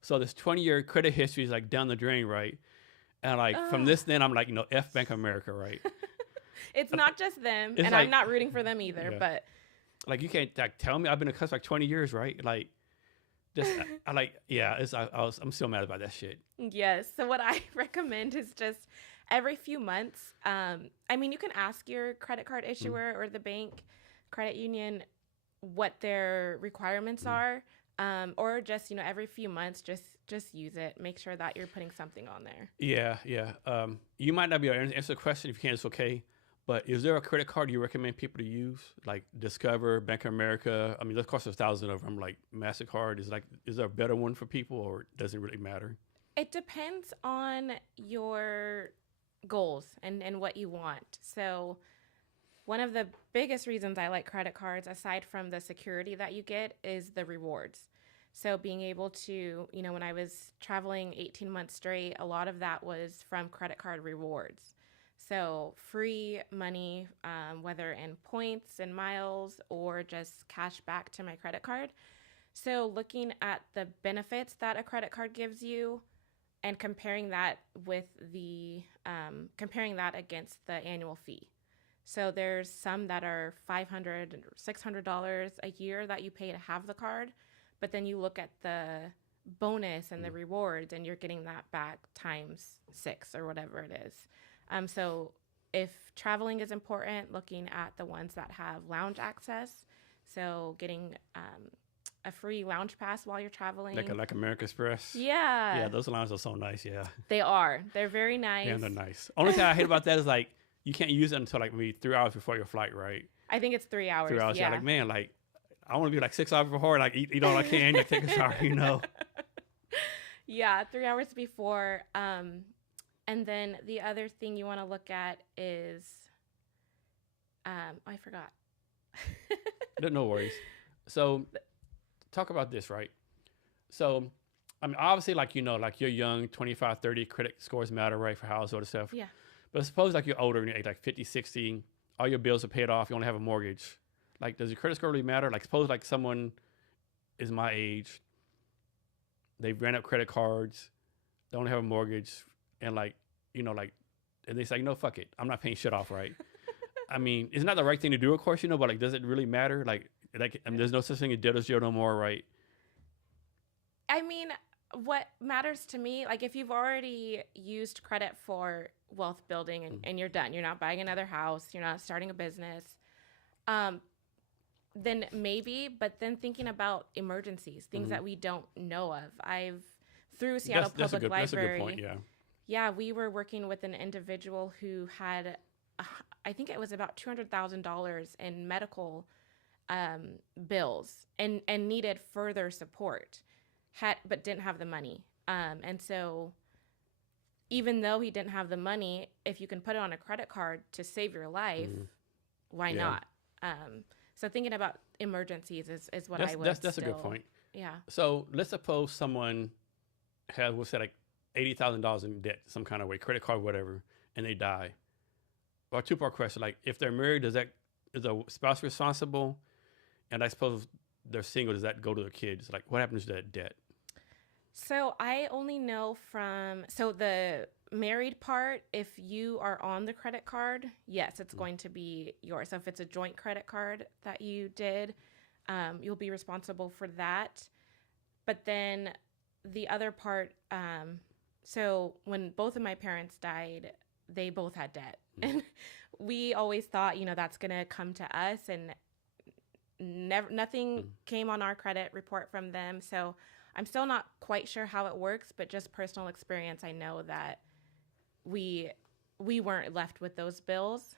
So this 20-year credit history is like down the drain, right? And like from this, then I'm like, F Bank of America, right? It's not just them, and I'm not rooting for them either. Yeah. But like, you can't tell me I've been a customer like 20 years, right? Like, just I'm still mad about that shit. Yes. So what I recommend is just every few months. You can ask your credit card issuer or the bank, credit union, what their requirements are. Or just, every few months, just use it. Make sure that you're putting something on there. Yeah. You might not be able to answer the question. If you can't, it's okay. But is there a credit card you recommend people to use? Like Discover, Bank of America? I mean, those cost 1,000 of them. Like MasterCard, is there a better one for people, or does it really matter? It depends on your goals and what you want. So one of the biggest reasons I like credit cards, aside from the security that you get, is the rewards. So being able to, when I was traveling 18 months straight, a lot of that was from credit card rewards. So free money, whether in points and miles or just cash back to my credit card. So looking at the benefits that a credit card gives you and comparing that against the annual fee. So there's some that are $500 or $600 a year that you pay to have the card, but then you look at the bonus and the rewards, and you're getting that back times 6 or whatever it is. So if traveling is important, looking at the ones that have lounge access, so getting a free lounge pass while you're traveling. Like American Express? Yeah. Yeah, those lounges are so nice, yeah. They are. They're very nice. Yeah, they're nice. Only thing I hate about that is like, you can't use it until like maybe 3 hours before your flight, right? I think it's 3 hours. 3 hours. Yeah. Like, man, like I want to be like 6 hours before, like eat all I can, like take a shower, you know. Yeah, 3 hours before. And then the other thing you want to look at is, I forgot. No worries. So talk about this, right? So, I mean, obviously, like, you know, like you're young, 25, 30, credit scores matter, right, for house, sort of stuff. Yeah. But suppose like you're older, and you're like 50, 60, all your bills are paid off, you only have a mortgage. Like, does your credit score really matter? Like, suppose like someone is my age, they've ran up credit cards, they only have a mortgage, and like, you know, like, and they say, you know, fuck it, I'm not paying shit off, right? I mean, it's not the right thing to do, of course, you know, but like, does it really matter? Like I mean, there's no such thing as debtor's jail no more, right? I mean, what matters to me, like if you've already used credit for wealth building and you're done, you're not buying another house, you're not starting a business, then maybe, but then thinking about emergencies, things that we don't know of. Through Seattle Public Library. That's a good point, yeah. Yeah, we were working with an individual who had, I think it was about $200,000 in medical bills and needed further support, but didn't have the money. And so even though he didn't have the money, if you can put it on a credit card to save your life, why not? So thinking about emergencies is what I would That's a good point. Yeah. So let's suppose someone has, we'll say like $80,000 in debt some kind of way, credit card, whatever, and they die. Or two-part question, like if they're married, is the spouse responsible? And I suppose they're single, does that go to the kids? Like what happens to that debt? So I only know so the married part, if you are on the credit card, yes, it's going to be yours. So if it's a joint credit card that you did, you'll be responsible for that. But then the other part, so when both of my parents died, they both had debt. And we always thought, you know, that's going to come to us, and nothing came on our credit report from them. So I'm still not quite sure how it works, but just personal experience, I know that we weren't left with those bills,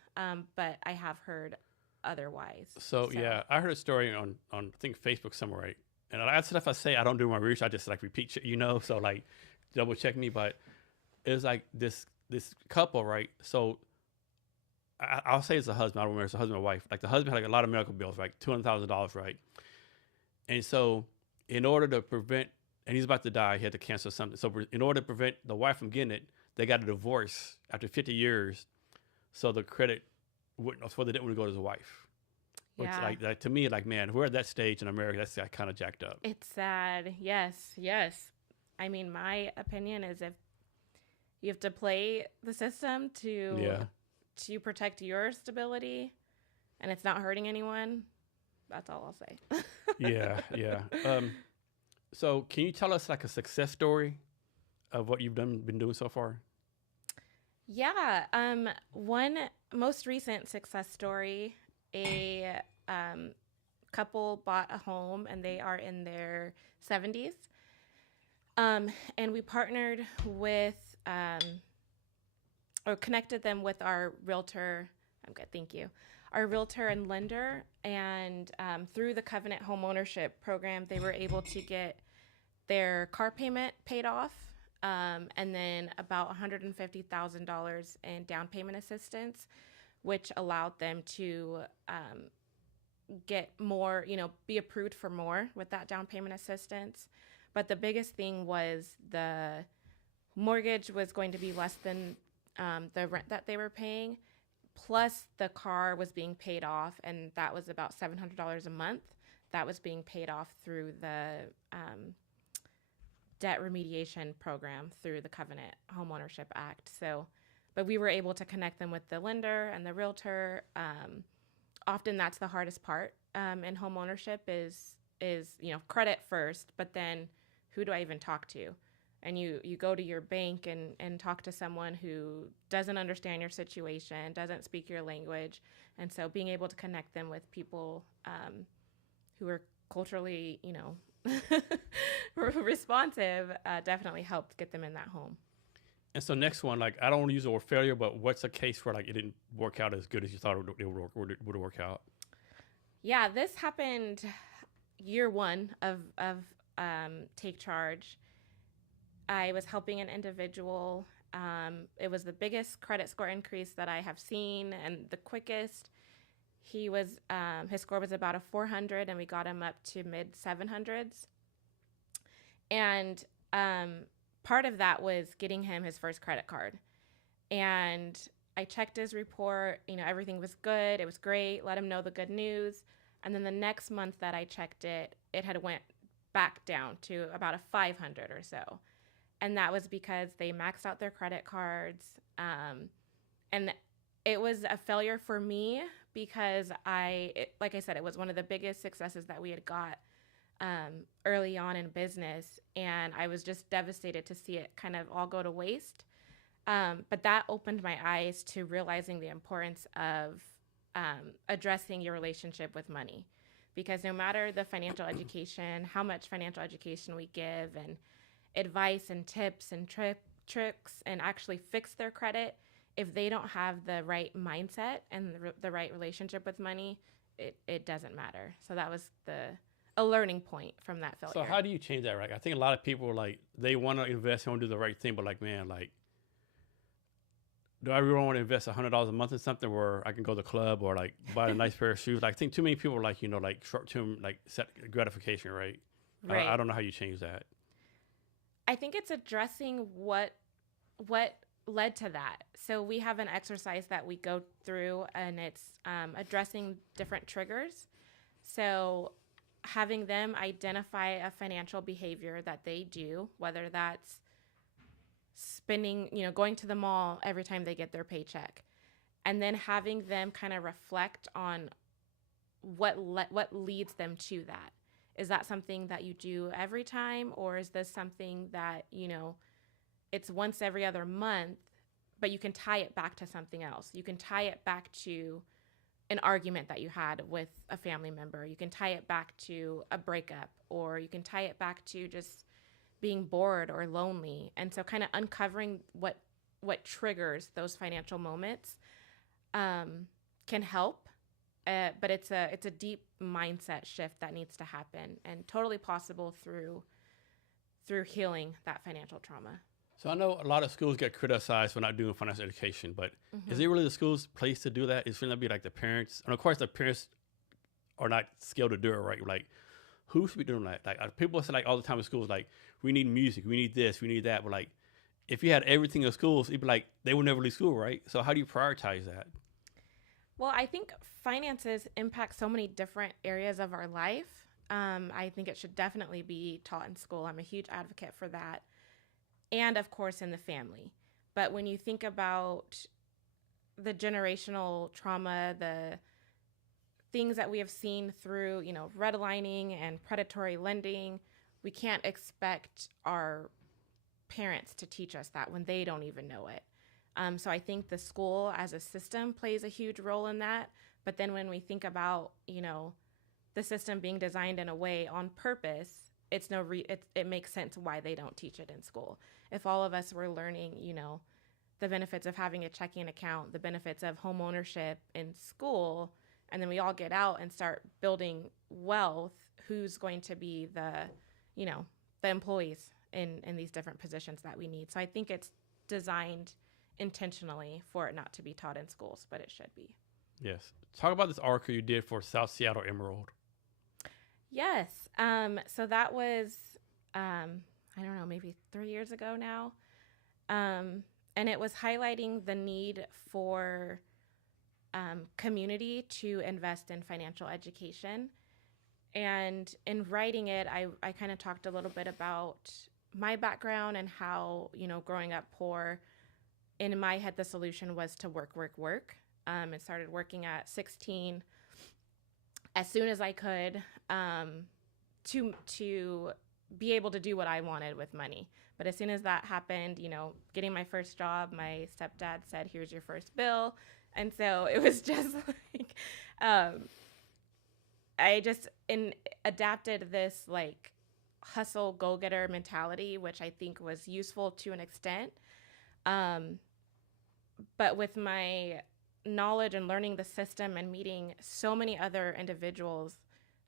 but I have heard otherwise. So yeah, I heard a story on I think Facebook somewhere, right? And that's stuff I say, I don't do my research, I just like repeat shit, you know, so like double check me. But it was like this couple, right? So I'll say it's a husband, I don't remember, it's a husband and wife. Like the husband had like a lot of medical bills, right? $200,000, right? And so in order to prevent, and he's about to die, he had to cancel something. So in order to prevent the wife from getting it, they got a divorce after 50 years. So the credit wouldn't, so the debt wouldn't go to the wife. Yeah. Which like to me, like, man, we're at that stage in America, that's like, kind of jacked up. It's sad. Yes. I mean, my opinion is if you have to play the system to protect your stability and it's not hurting anyone, that's all I'll say. Yeah. So can you tell us like a success story of what you've been doing so far? Yeah. One most recent success story, a couple bought a home and they are in their 70s. And we partnered with, or connected them with our realtor. I'm good, thank you. Our realtor and lender, and through the Covenant homeownership program, they were able to get their car payment paid off, and then about $150,000 in down payment assistance, which allowed them to get more, be approved for more with that down payment assistance. But the biggest thing was the mortgage was going to be less than the rent that they were paying. Plus, the car was being paid off, and that was about $700 a month. That was being paid off through the debt remediation program through the Covenant Homeownership Act. So, but we were able to connect them with the lender and the realtor. Often that's the hardest part in homeownership is credit first, but then who do I even talk to? And you go to your bank and talk to someone who doesn't understand your situation, doesn't speak your language. And so being able to connect them with people who are culturally, responsive definitely helped get them in that home. And so next one, like I don't want to use the word failure, but what's a case where like it didn't work out as good as you thought it would work out? Yeah, this happened year one of Take Charge. I was helping an individual. It was the biggest credit score increase that I have seen and the quickest. His score was about a 400, and we got him up to mid 700s. And part of that was getting him his first credit card. And I checked his report. Everything was good. It was great. Let him know the good news. And then the next month that I checked it, it had went back down to about a 500 or so. And that was because they maxed out their credit cards. And it was a failure for me because like I said, it was one of the biggest successes that we had got early on in business. And I was just devastated to see it kind of all go to waste. But that opened my eyes to realizing the importance of addressing your relationship with money. Because no matter the financial education, how much financial education we give and advice and tips and tricks and actually fix their credit, if they don't have the right mindset and the right relationship with money, it doesn't matter. So that was a learning point from that failure. So how do you change that, right? I think a lot of people like they want to invest, they want to do the right thing, but like, man, like, do I really want to invest $100 a month in something where I can go to the club or like buy a nice pair of shoes? Like, I think too many people are like, like short-term, like set gratification, right? Right. I don't know how you change that. I think it's addressing what led to that. So we have an exercise that we go through, and it's addressing different triggers. So having them identify a financial behavior that they do, whether that's spending, going to the mall every time they get their paycheck, and then having them kind of reflect on what leads them to that. Is that something that you do every time, or is this something that, it's once every other month, but you can tie it back to something else? You can tie it back to an argument that you had with a family member. You can tie it back to a breakup, or you can tie it back to just being bored or lonely. And so kind of uncovering what triggers those financial moments can help. But it's a deep mindset shift that needs to happen, and totally possible through healing that financial trauma. So I know a lot of schools get criticized for not doing financial education, but is it really the school's place to do that? It's going to be like the parents, and of course the parents are not skilled to do it, right? Like, who should be doing that? Like, people say like all the time in schools, like, we need music, we need this, we need that. But like, if you had everything in schools, it'd be like they would never leave school, right? So how do you prioritize that? Well, I think finances impact so many different areas of our life. I think it should definitely be taught in school. I'm a huge advocate for that. And of course in the family. But when you think about the generational trauma, the things that we have seen through, redlining and predatory lending, we can't expect our parents to teach us that when they don't even know it. So I think the school as a system plays a huge role in that. But then when we think about, the system being designed in a way on purpose, it makes sense why they don't teach it in school. If all of us were learning, the benefits of having a checking account, the benefits of homeownership in school, and then we all get out and start building wealth, who's going to be the employees in these different positions that we need? So I think it's designed intentionally for it not to be taught in schools, but it should be. Yes. Talk about this article you did for South Seattle Emerald. Yes. So that was, I don't know, maybe 3 years ago now. And it was highlighting the need for community to invest in financial education. And in writing it, I kind of talked a little bit about my background and how, growing up poor, in my head, the solution was to work. And started working at 16 as soon as I could to be able to do what I wanted with money. But as soon as that happened, getting my first job, my stepdad said, "Here's your first bill." And so it was just like, I just adapted this like hustle, go-getter mentality, which I think was useful to an extent. Um, but with my knowledge and learning the system and meeting so many other individuals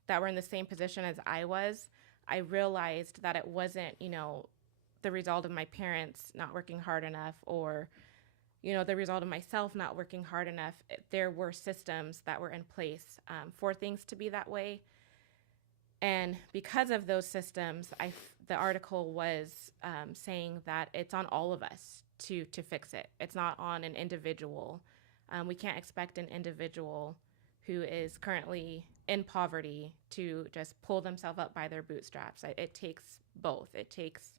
that were in the same position as I was, I realized that it wasn't, the result of my parents not working hard enough, or, the result of myself not working hard enough. There were systems that were in place for things to be that way. And because of those systems, the article was saying that it's on all of us to fix it. It's not on an individual. We can't expect an individual who is currently in poverty to just pull themselves up by their bootstraps. It takes both. It takes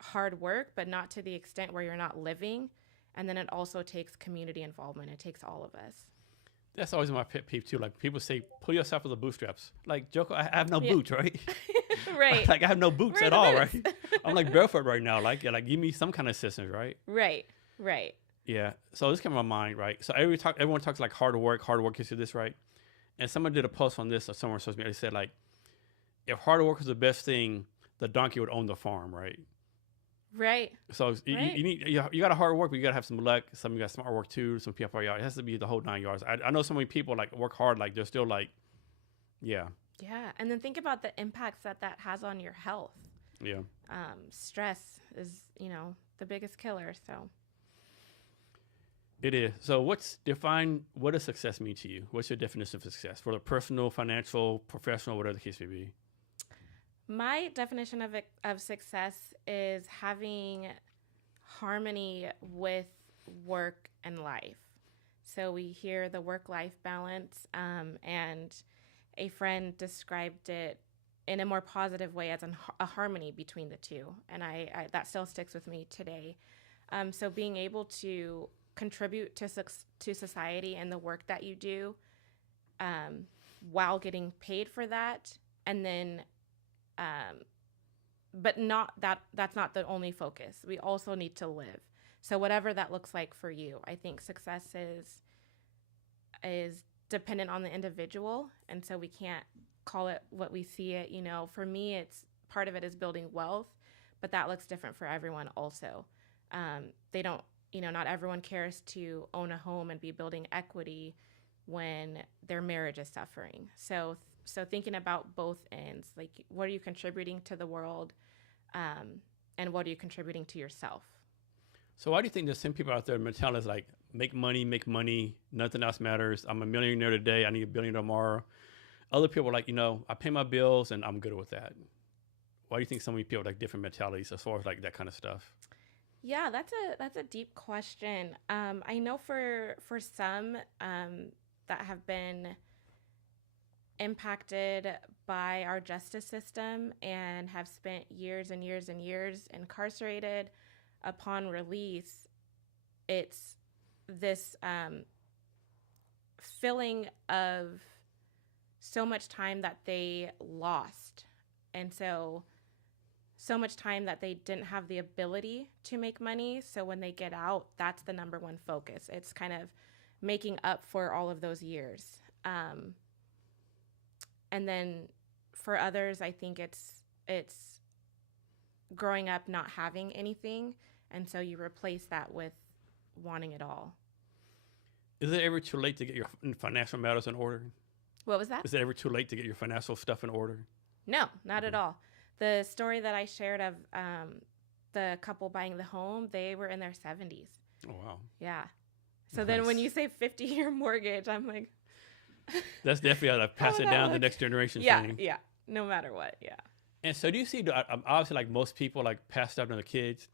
hard work, but not to the extent where you're not living. And then it also takes community involvement. It takes all of us. That's always my pet peeve too. Like people say, pull yourself with the bootstraps. Like, Joko, I have no Yeah. boots, right? Right. Like I have no boots Where are at the all, boots? right? I'm like barefoot right now. Like give me some kind of assistance, right? Right. Right. Yeah. So this came to my mind, right? So everyone talks like hard work is this, right? And someone did a post on this or somewhere on social media. They said like, if hard work was the best thing, the donkey would own the farm, right? Right. So Right. you got to hard work, but you got to have some luck. Some you got smart work too. Some people, it has to be the whole 9 yards. I know so many people like work hard, like they're still like, yeah, Yeah. And then think about the impacts that has on your health. yeah. Stress is, the biggest killer. So It is. So what does success mean to you? What's your definition of success for the personal, financial, professional, whatever the case may be? my definition of success is having harmony with work and life. So we hear the work-life balance, and a friend described it in a more positive way as a harmony between the two, and I that still sticks with me today. So being able to contribute to society and the work that you do, while getting paid for that, and then, but not that's not the only focus. We also need to live. So whatever that looks like for you, I think success is dependent on the individual, and so we can't call it what we see it. For me, it's part of it is building wealth, but that looks different for everyone also. They don't, not everyone cares to own a home and be building equity when their marriage is suffering. So thinking about both ends, like what are you contributing to the world, and what are you contributing to yourself? So why do you think there's some people out there, mentality is like, make money, nothing else matters. I'm a millionaire today, I need a billionaire tomorrow. Other people are like, I pay my bills and I'm good with that. Why do you think so many people have like different mentalities as far as like that kind of stuff? Yeah, that's a deep question. I know for some that have been impacted by our justice system and have spent years and years and years incarcerated, upon release, it's this feeling of so much time that they lost, and so much time that they didn't have the ability to make money. So when they get out, that's the number one focus. It's kind of making up for all of those years. And then for others, I think it's growing up not having anything, and so you replace that with wanting it all. Is it ever too late to get your financial matters in order? What was that? Is it ever too late to get your financial stuff in order? No, not at all. The story that I shared of the couple buying the home, they were in their 70s. Oh, wow. Yeah. So then when you say 50-year mortgage, I'm like... That's definitely how to pass it down to the next generation thing. Yeah, no matter what, yeah. And so do you see, obviously like most people like pass stuff to their kids,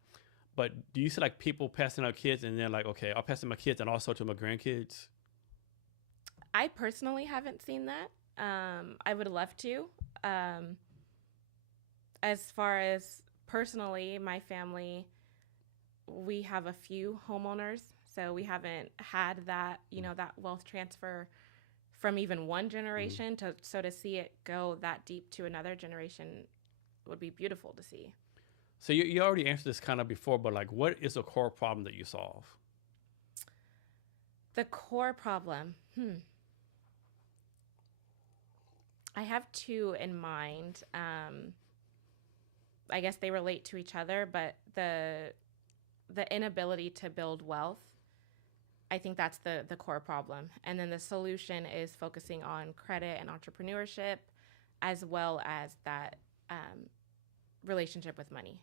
but do you see like people passing out kids and then like, okay, I'll pass to my kids and also to my grandkids? I personally haven't seen that. I would love to. As far as personally, my family, we have a few homeowners, so we haven't had that, that wealth transfer from even one generation to see it go that deep to another generation would be beautiful to see. So you already answered this kind of before, but like, what is the core problem that you solve? The core problem, I have two in mind. I guess they relate to each other, but the inability to build wealth, I think that's the core problem. And then the solution is focusing on credit and entrepreneurship, as well as that relationship with money.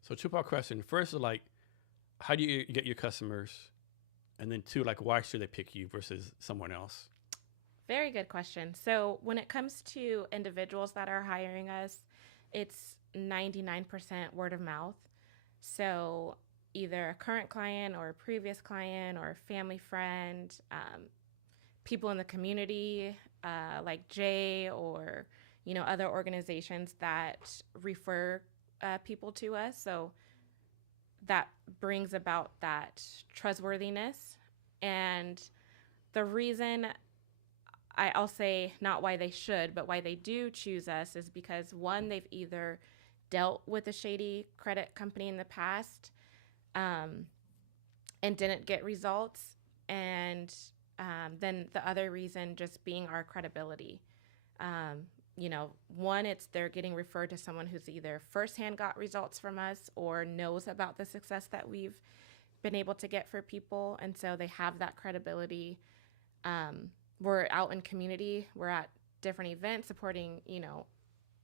So two-part question. First is like, how do you get your customers? And then two, like, why should they pick you versus someone else? Very good question. So when it comes to individuals that are hiring us, it's 99% word of mouth. So either a current client or a previous client or a family friend, people in the community like Jay or, other organizations that refer people to us. So that brings about that trustworthiness. And the reason I'll say not why they should, but why they do choose us is because, one, they've either dealt with a shady credit company in the past and didn't get results. And then the other reason just being our credibility. One, it's they're getting referred to someone who's either firsthand got results from us or knows about the success that we've been able to get for people. And so they have that credibility. We're out in community. We're at different events supporting,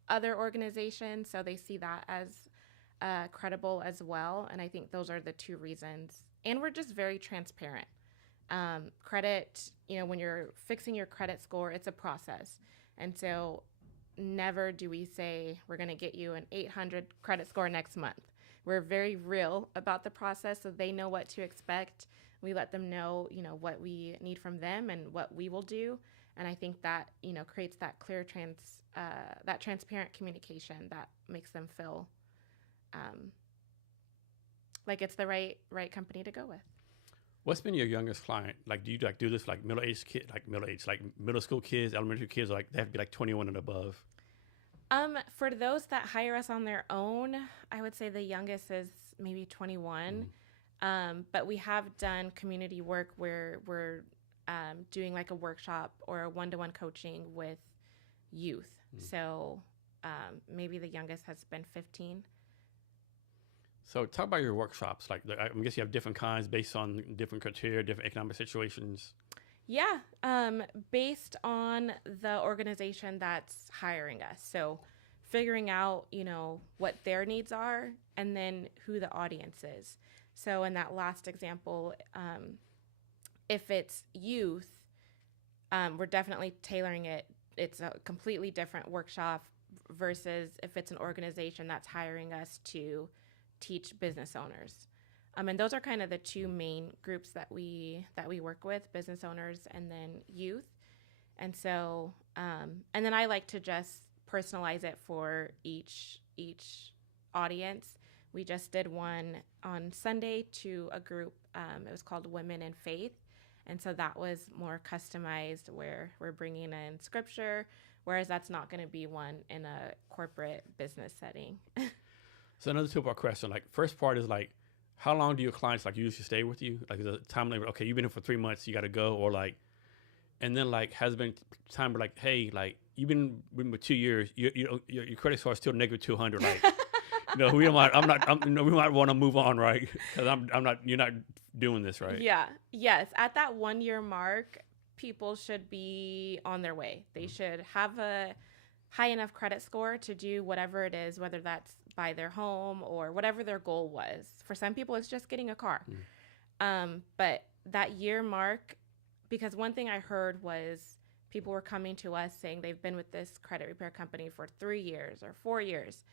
other organizations. So they see that as credible as well. And I think those are the two reasons. And we're just very transparent. Credit, when you're fixing your credit score, it's a process. And so never do we say we're going to get you an 800 credit score next month. We're very real about the process, so they know what to expect. We let them know, what we need from them and what we will do. And I think that, creates that clear, that transparent communication that makes them feel like it's the right company to go with. What's been your youngest client? Like, do you do this like middle-aged kid, like middle school kids, elementary kids, or like they have to be like 21 and above? For those that hire us on their own, I would say the youngest is maybe 21. But we have done community work where we're doing like a workshop or a one-to-one coaching with youth. So maybe the youngest has been 15. So talk about your workshops. Like, I guess you have different kinds based on different criteria, different economic situations. Yeah, based on the organization that's hiring us. So figuring out, what their needs are and then who the audience is. So in that last example, if it's youth, we're definitely tailoring it. It's a completely different workshop versus if it's an organization that's hiring us to teach business owners. And those are kind of the two main groups that we work with, business owners and then youth. And so, and then I like to just personalize it for each audience. We just did one on Sunday to a group. It was called Women in Faith. And so that was more customized where we're bringing in scripture, whereas that's not going to be one in a corporate business setting. So another two-part question. Like, first part is like, how long do your clients like usually stay with you? Like, is there a time limit? Okay, you've been here for 3 months, you got to go, or like, and then like, has been time where like, hey, like you've been with 2 years, your credit score is still negative 200. Like, we might want to move on, right? Because you're not doing this, right? Yeah. Yes. At that 1 year mark, people should be on their way. They should have a high enough credit score to do whatever it is, whether that's buy their home or whatever their goal was. For some people, it's just getting a car. But that year mark, because one thing I heard was people were coming to us saying they've been with this credit repair company for 3 years or 4 years.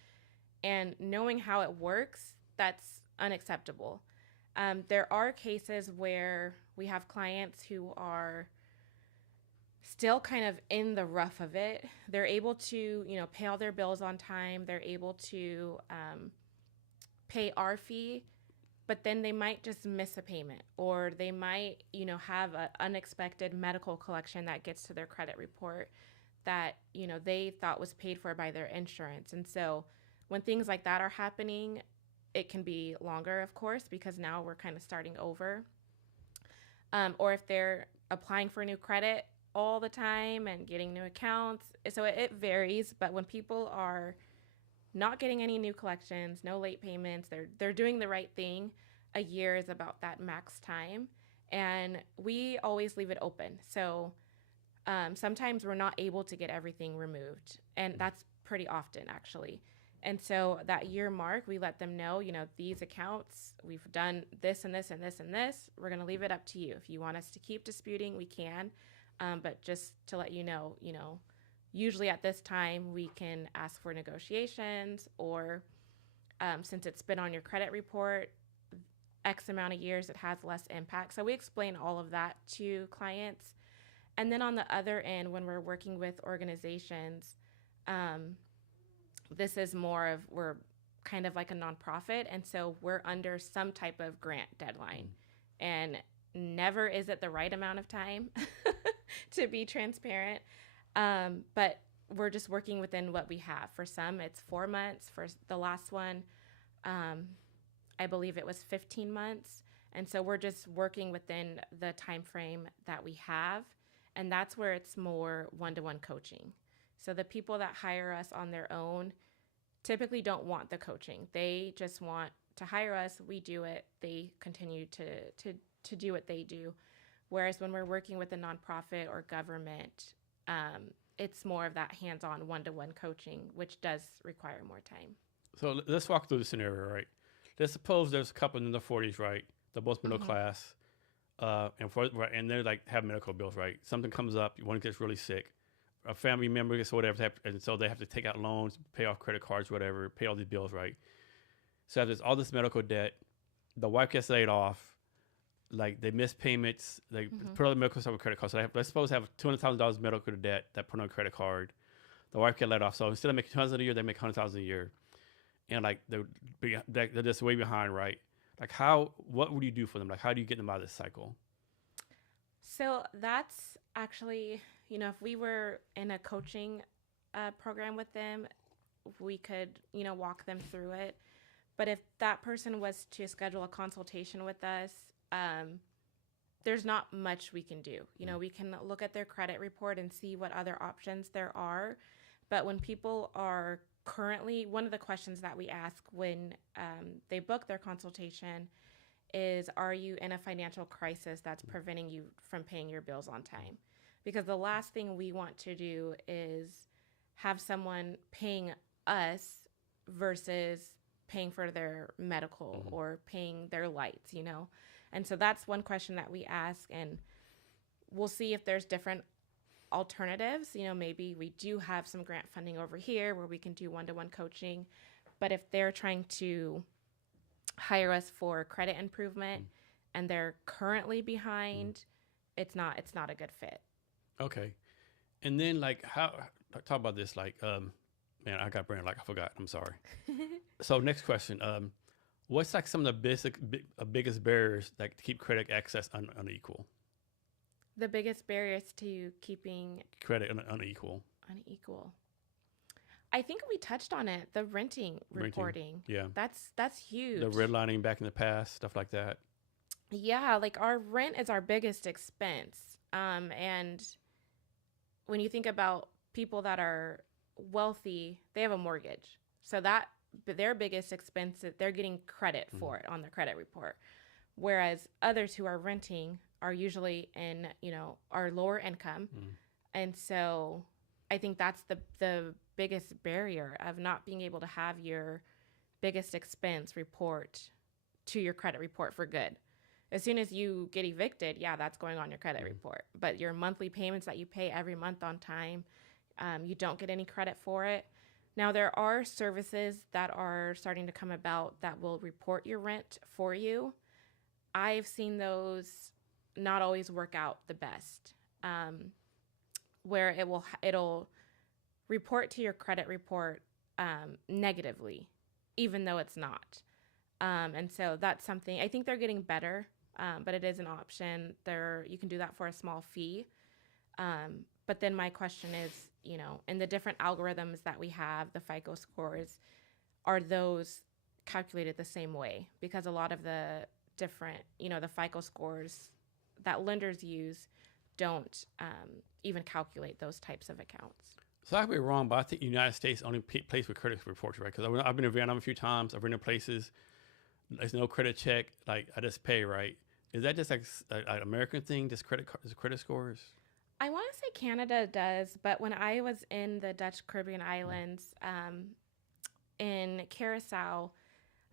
And knowing how it works, that's unacceptable. There are cases where we have clients who are still kind of in the rough of it. They're able to, pay all their bills on time. They're able to pay our fee, but then they might just miss a payment, or they might, have an unexpected medical collection that gets to their credit report that, they thought was paid for by their insurance. And so when things like that are happening, it can be longer, of course, because now we're kind of starting over. Or if they're applying for new credit all the time and getting new accounts. So it varies. But when people are not getting any new collections, no late payments. They're doing the right thing. A year is about that max time, and we always leave it open. So sometimes we're not able to get everything removed, and that's pretty often actually. And so that year mark, we let them know, these accounts, we've done this and this and this and this. We're going to leave it up to you. If you want us to keep disputing, we can. But just to let you know, usually at this time we can ask for negotiations, or since it's been on your credit report X amount of years, it has less impact. So we explain all of that to clients. And then on the other end, when we're working with organizations, this is more of, we're kind of like a nonprofit. And so we're under some type of grant deadline. And never is it the right amount of time to be transparent. But we're just working within what we have. For some, it's 4 months. For the last one, I believe it was 15 months. And so we're just working within the time frame that we have. And that's where it's more one-to-one coaching. So the people that hire us on their own typically don't want the coaching. They just want to hire us. We do it. They continue to do what they do. Whereas when we're working with a nonprofit or government, it's more of that hands-on one-to-one coaching, which does require more time. So let's walk through the scenario, right? Let's suppose there's a couple in their 40s, right? They're both middle class, and they're like have medical bills, right? Something comes up, one gets really sick, a family member gets whatever, and so they have to take out loans, pay off credit cards, whatever, pay all these bills, right? So there's all this medical debt. The wife gets laid off, like they miss payments, they put all the medical stuff on credit cards. So let's suppose they have $200,000 medical debt that put on a credit card. The wife gets laid off, so instead of making $200,000 a year, they make $100,000 a year. And like they're just way behind, right? Like what would you do for them? Like how do you get them out of this cycle? So that's actually, if we were in a coaching program with them, we could, walk them through it. But if that person was to schedule a consultation with us, there's not much we can do. We can look at their credit report and see what other options there are. But when people are currently, one of the questions that we ask when they book their consultation is, are you in a financial crisis that's preventing you from paying your bills on time? Because the last thing we want to do is have someone paying us versus paying for their medical or paying their lights, And so that's one question that we ask, and we'll see if there's different alternatives. Maybe we do have some grant funding over here where we can do one-to-one coaching, but if they're trying to hire us for credit improvement and they're currently behind, it's not a good fit. Okay. And then like talk about this, like man, I got brain like I forgot, I'm sorry. So next question, what's like some of the biggest barriers that keep credit access unequal? The biggest barriers to keeping credit unequal. I think we touched on it. The renting reporting. Yeah. That's huge. The redlining back in the past, stuff like that. Yeah, like our rent is our biggest expense. And when you think about people that are wealthy, they have a mortgage. So that their biggest expense, they're getting credit for it on their credit report. Whereas others who are renting are usually in, our lower income. And so I think that's the biggest barrier of not being able to have your biggest expense report to your credit report for good. As soon as you get evicted, that's going on your credit report. But your monthly payments that you pay every month on time, you don't get any credit for it. Now, there are services that are starting to come about that will report your rent for you. I've seen those not always work out the best, where it'll report to your credit report negatively, even though it's not. And so that's something, I think they're getting better, but it is an option. You can do that for a small fee. But then my question is, in the different algorithms that we have, the FICO scores, are those calculated the same way? Because a lot of the different, the FICO scores that lenders use don't even calculate those types of accounts. So I could be wrong, but I think the United States only place with credit reports, right? Because I've been to Vietnam a few times. I've been to places. There's no credit check. Like I just pay, right? Is that just like an American thing? Just credit scores? I want to say Canada does, but when I was in the Dutch Caribbean islands, in Curacao,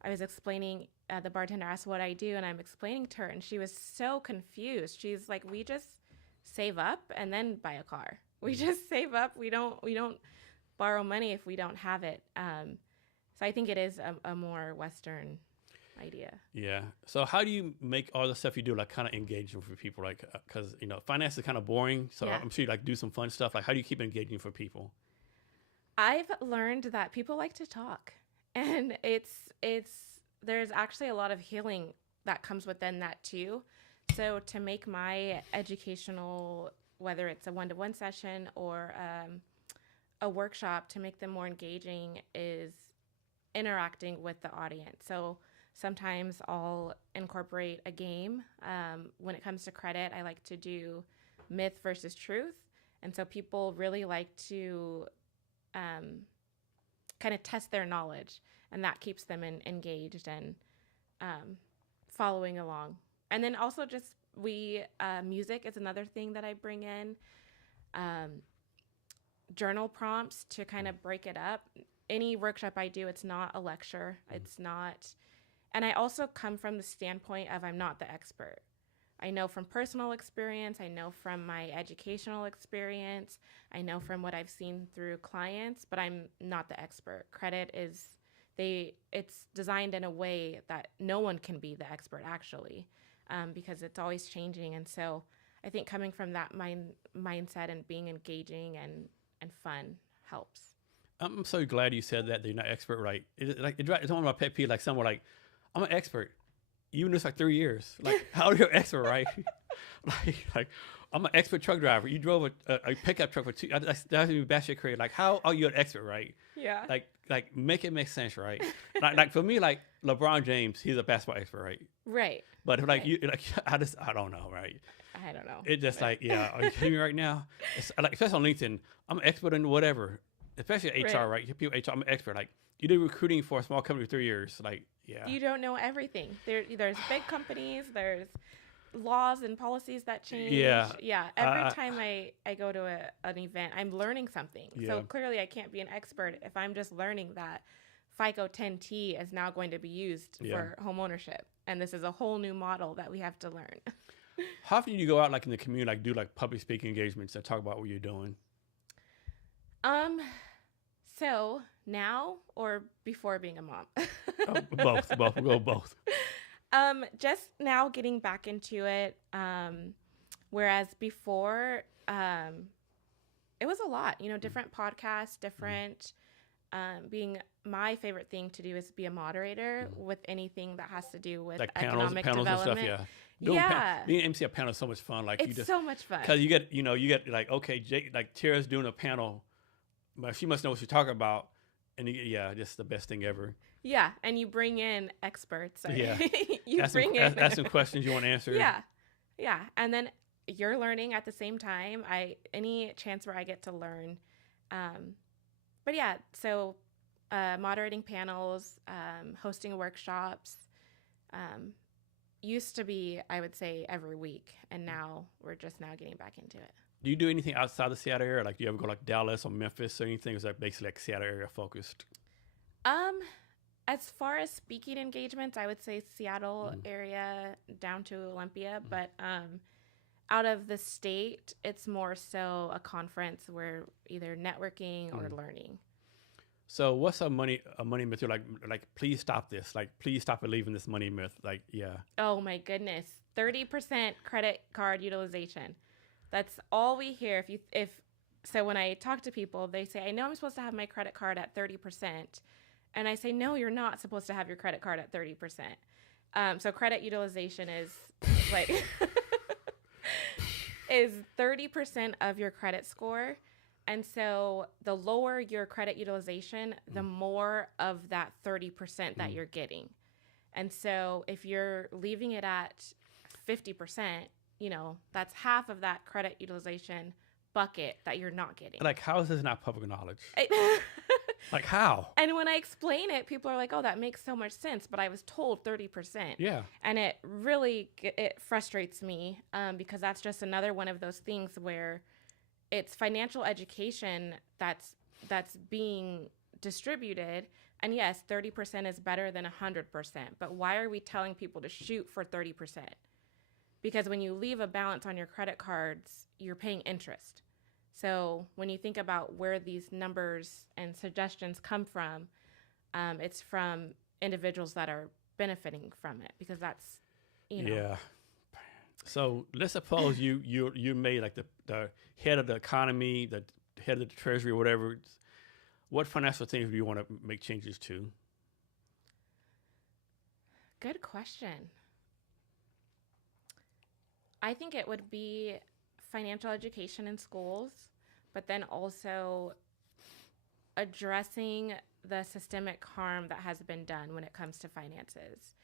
I was explaining, the bartender asked what I do, and I'm explaining to her, and she was so confused. She's like, we just save up and then buy a car. We just save up. We don't borrow money if we don't have it. So I think it is a more Western idea. Yeah. So how do you make all the stuff you do like kind of engaging for people? Like, because finance is kind of boring. So Yeah. I'm sure you like do some fun stuff. Like, how do you keep engaging for people? I've learned that people like to talk, and there's actually a lot of healing that comes within that too. So to make my educational, whether it's a one-to-one session or a workshop, to make them more engaging is interacting with the audience. So sometimes I'll incorporate a game. When it comes to credit, I like to do myth versus truth. And so people really like to kind of test their knowledge, and that keeps them engaged and following along. And then also just music is another thing that I bring in. Journal prompts to kind of break it up. Any workshop I do, it's not a lecture. It's not. And I also come from the standpoint of I'm not the expert. I know from personal experience. I know from my educational experience. I know from what I've seen through clients, but I'm not the expert. Credit it's designed in a way that no one can be the expert actually, because it's always changing. And so I think coming from that mindset and being engaging and fun helps. I'm so glad you said that you're not expert, right? It's one of my pet peeves. Like someone like, I'm an expert. You know, it's like 3 years. Like, how are you an expert, right? like, I'm an expert truck driver. You drove a pickup truck for 2. That's even batshit crazy. Like, how are you an expert, right? Yeah. Like make it make sense, right? like for me, like LeBron James, he's a basketball expert, right? Right. But like right. you, like I don't know, right? I don't know. It just like, yeah, are you kidding me right now? It's like, especially on LinkedIn, I'm an expert in whatever, especially HR, right? People HR, I'm an expert. Like, you do recruiting for a small company for 3 years. Like, yeah. You don't know everything. There's big companies, there's laws and policies that change. Yeah. Yeah. Every time I go to an event, I'm learning something. Yeah. So clearly I can't be an expert if I'm just learning that FICO 10T is now going to be used for homeownership. And this is a whole new model that we have to learn. How often do you go out like in the community, like do like public speaking engagements and talk about what you're doing? So now or before being a mom? Both. We'll go both. Just now getting back into it. Whereas before, it was a lot, different podcasts, different, being my favorite thing to do is be a moderator with anything that has to do with like economic panels development. and stuff, yeah. Being an MC at panel is so much fun. Like it's so much fun. Because you get like, okay, Jake, like Tierra's doing a panel, but she must know what she's talking about. And just the best thing ever. Yeah, and you bring in experts. Yeah. Ask some questions you want answered. Yeah. And then you're learning at the same time. Any chance where I get to learn. But yeah, so moderating panels, hosting workshops, used to be, I would say, every week. And now we're just now getting back into it. Do you do anything outside the Seattle area? Like, do you ever go like Dallas or Memphis or anything? Or is that basically like Seattle area focused? As far as speaking engagements, I would say Seattle area down to Olympia. But out of the state, it's more so a conference where either networking or learning. So what's a money myth? You're like, please stop this. Like, please stop believing this money myth. Like, yeah. Oh my goodness. 30% credit card utilization. That's all we hear. So when I talk to people, they say, I know I'm supposed to have my credit card at 30%. And I say, no, you're not supposed to have your credit card at 30%. So credit utilization is like, is 30% of your credit score. And so the lower your credit utilization, the more of that 30% that you're getting. And so if you're leaving it at 50%, that's half of that credit utilization bucket that you're not getting. Like, how is this not public knowledge? I- Like, how? And when I explain it, people are like, oh, that makes so much sense. But I was told 30%. Yeah. And it really, it frustrates me because that's just another one of those things where it's financial education that's being distributed. And yes, 30% is better than 100%. But why are we telling people to shoot for 30%? Because when you leave a balance on your credit cards, you're paying interest. So when you think about where these numbers and suggestions come from, it's from individuals that are benefiting from it, because that's, Yeah. So let's suppose you made like the head of the economy, the head of the treasury, or whatever. What financial things do you want to make changes to? Good question. I think it would be financial education in schools, but then also addressing the systemic harm that has been done when it comes to finances.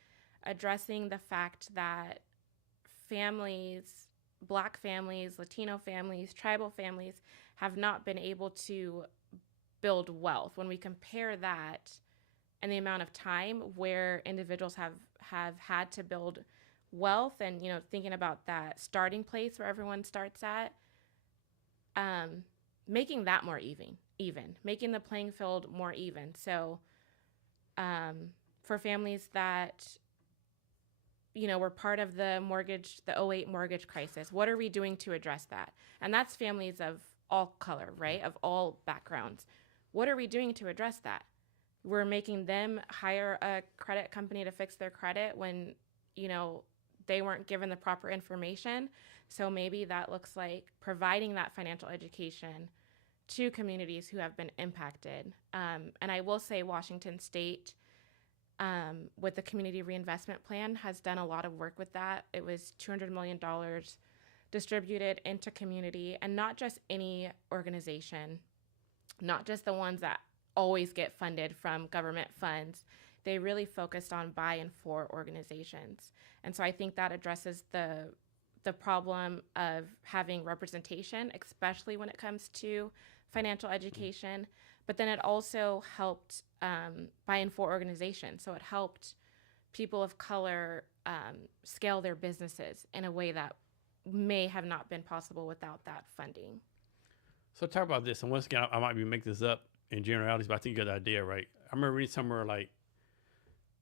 Addressing the fact that families, Black families, Latino families, tribal families have not been able to build wealth. When we compare that and the amount of time where individuals have had to build wealth, and thinking about that starting place where everyone starts at, making that more even making the playing field more even. So for families that were part of the 08 mortgage crisis, what are we doing to address that? And that's families of all color, right, of all backgrounds. What are we doing to address that? We're making them hire a credit company to fix their credit when they weren't given the proper information. So maybe that looks like providing that financial education to communities who have been impacted. And I will say Washington State, with the Community Reinvestment Plan, has done a lot of work with that. It was $200 million distributed into community, and not just any organization, not just the ones that always get funded from government funds. They really focused on by and for organizations. And so I think that addresses the problem of having representation, especially when it comes to financial education. But then it also helped by and for organizations. So it helped people of color scale their businesses in a way that may have not been possible without that funding. So talk about this. And once again, I might be making this up in generalities, but I think you got the idea right. I remember reading somewhere like,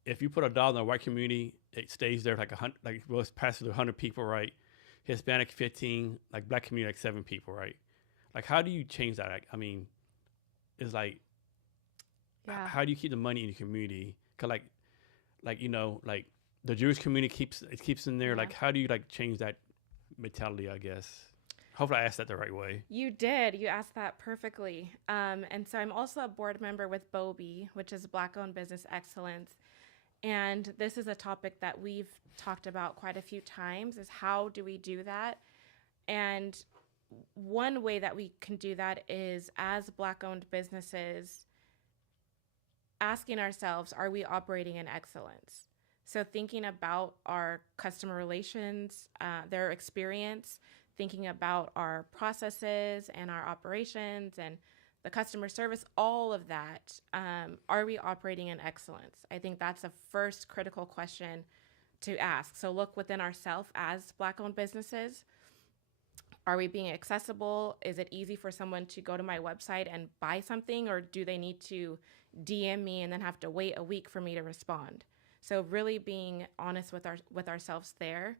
if you put $1 in a white community, it stays there like it's passes to 100 people, right? Hispanic 15, like Black community like 7 people, right? Like, how do you change that? I mean, it's like, how do you keep the money in the community? Cause like the Jewish community keeps in there. Yeah. Like, how do you change that mentality? I guess. Hopefully I asked that the right way. You did. You asked that perfectly. And so I'm also a board member with BOBI, which is Black-Owned Business Excellence. And this is a topic that we've talked about quite a few times, is how do we do that? And one way that we can do that is, as Black-owned businesses, asking ourselves, are we operating in excellence? So thinking about our customer relations, their experience, thinking about our processes and our operations and the customer service, all of that. Are we operating in excellence? I think that's the first critical question to ask. So look within ourselves as Black-owned businesses. Are we being accessible? Is it easy for someone to go to my website and buy something, or do they need to DM me and then have to wait a week for me to respond? So really being honest with ourselves there.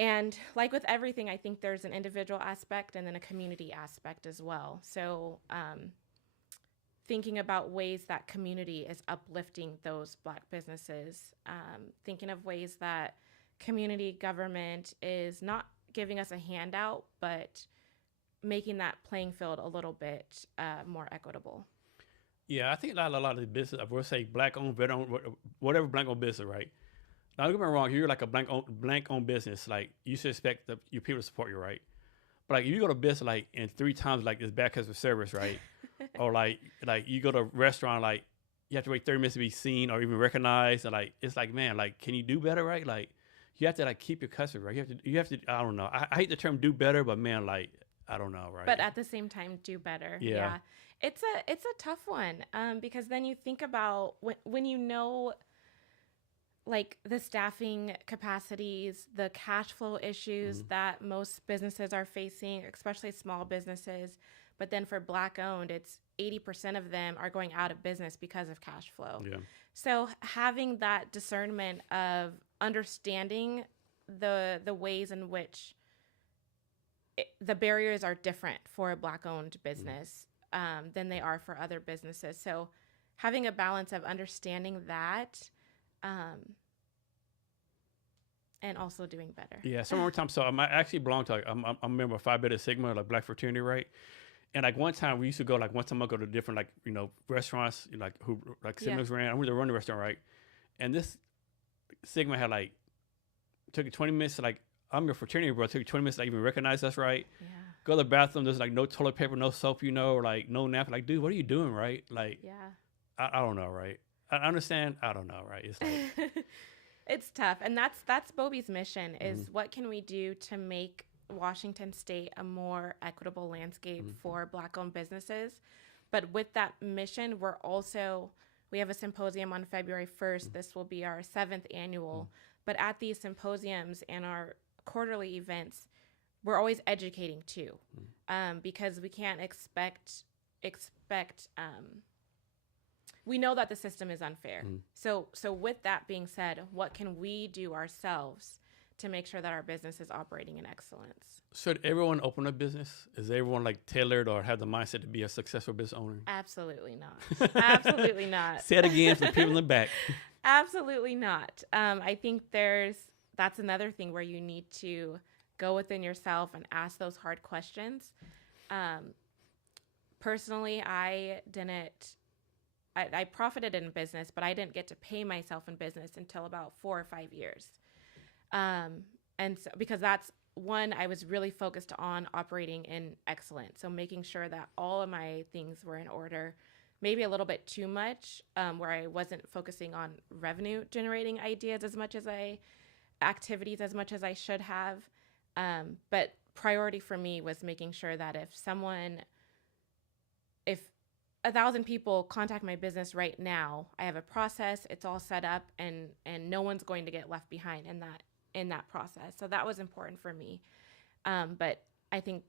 And like with everything, I think there's an individual aspect and then a community aspect as well. So thinking about ways that community is uplifting those Black businesses, thinking of ways that community government is not giving us a handout, but making that playing field a little bit more equitable. Yeah, I think a lot of the business, I would say Black-owned, veteran, whatever Black-owned business, right? Now, don't get me wrong, you're like a blank-owned business. Like, you should expect your people to support you, right? But like, if you go to business and 3 times it's bad customer service, right? Or like you go to a restaurant, you have to wait 30 minutes to be seen or even recognized, and it's like, man, can you do better, right? Like, you have to keep your customer, right? You have to. I don't know. I hate the term "do better," but man, I don't know, right? But at the same time, do better. Yeah. Yeah. It's a tough one, because then you think about when you know, like, the staffing capacities, the cash flow issues that most businesses are facing, especially small businesses. But then for Black owned, it's 80% of them are going out of business because of cash flow. Yeah. So having that discernment of understanding the ways in which the barriers are different for a Black owned business than they are for other businesses. So having a balance of understanding that, and also doing better. Yeah. Some more time. So I actually belong to, like, I'm a member of Phi Beta Sigma, like Black fraternity, right? And like one time we used to go, like once a month, go to different, like, you know, restaurants, you know, like who, like Sigmas ran. I went to run the restaurant, right? And this Sigma had like, took 20 minutes to, like, I'm your fraternity, bro. It took 20 minutes to, like, even recognize us, right? Yeah. Go to the bathroom. There's like no toilet paper, no soap, you know, or like no napkin. Like, dude, what are you doing, right? Like, Yeah. I don't know, right? I understand. I don't know, right? It's like, it's tough. And that's Bobby's mission is what can we do to make Washington State a more equitable landscape for Black owned businesses. But with that mission, we have a symposium on February 1st. This will be our 7th annual. But at these symposiums and our quarterly events, we're always educating too, because we can't expect. We know that the system is unfair. So with that being said, what can we do ourselves to make sure that our business is operating in excellence? should everyone open a business? Is everyone like tailored or have the mindset to be a successful business owner? Absolutely not. Absolutely not. Say it again for the people in the back. Absolutely not. I think that's another thing where you need to go within yourself and ask those hard questions. Personally, I profited in business, but I didn't get to pay myself in business until about 4 or 5 years. And so, because that's one, I was really focused on operating in excellence. So making sure that all of my things were in order, maybe a little bit too much, where I wasn't focusing on revenue generating ideas activities as much as I should have. But priority for me was making sure that if 1,000 people contact my business right now, I have a process, it's all set up, and no one's going to get left behind in that process. So that was important for me. But I think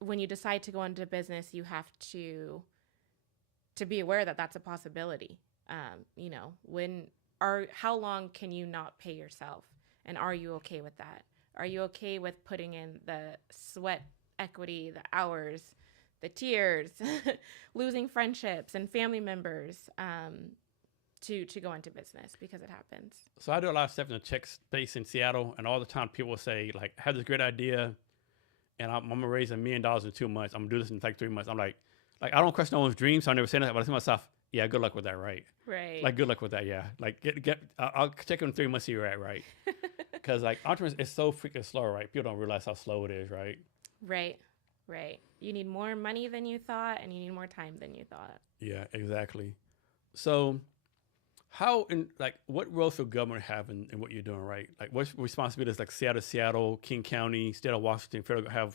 when you decide to go into business, you have to be aware that that's a possibility. How long can you not pay yourself? And are you okay with that? Are you okay with putting in the sweat equity, the hours, the tears, losing friendships and family members, to go into business, because it happens. So I do a lot of stuff in the tech space in Seattle, and all the time people will say, like, I have this great idea, and I'm going to raise $1 million in 2 months. I'm going to do this in like 3 months. I'm like, I don't question no one's dreams, so I never say that, but I say to myself, yeah, good luck with that, right? Right. Like, good luck with that, yeah. Like, I'll check in 3 months, see where you're at, right? Because, like, entrepreneurs, it's so freaking slow, right? People don't realize how slow it is, right? Right. You need more money than you thought, and you need more time than you thought. Yeah, exactly. So what role should government have in what you're doing, right? Like, what responsibilities like Seattle, King County, State of Washington, federal have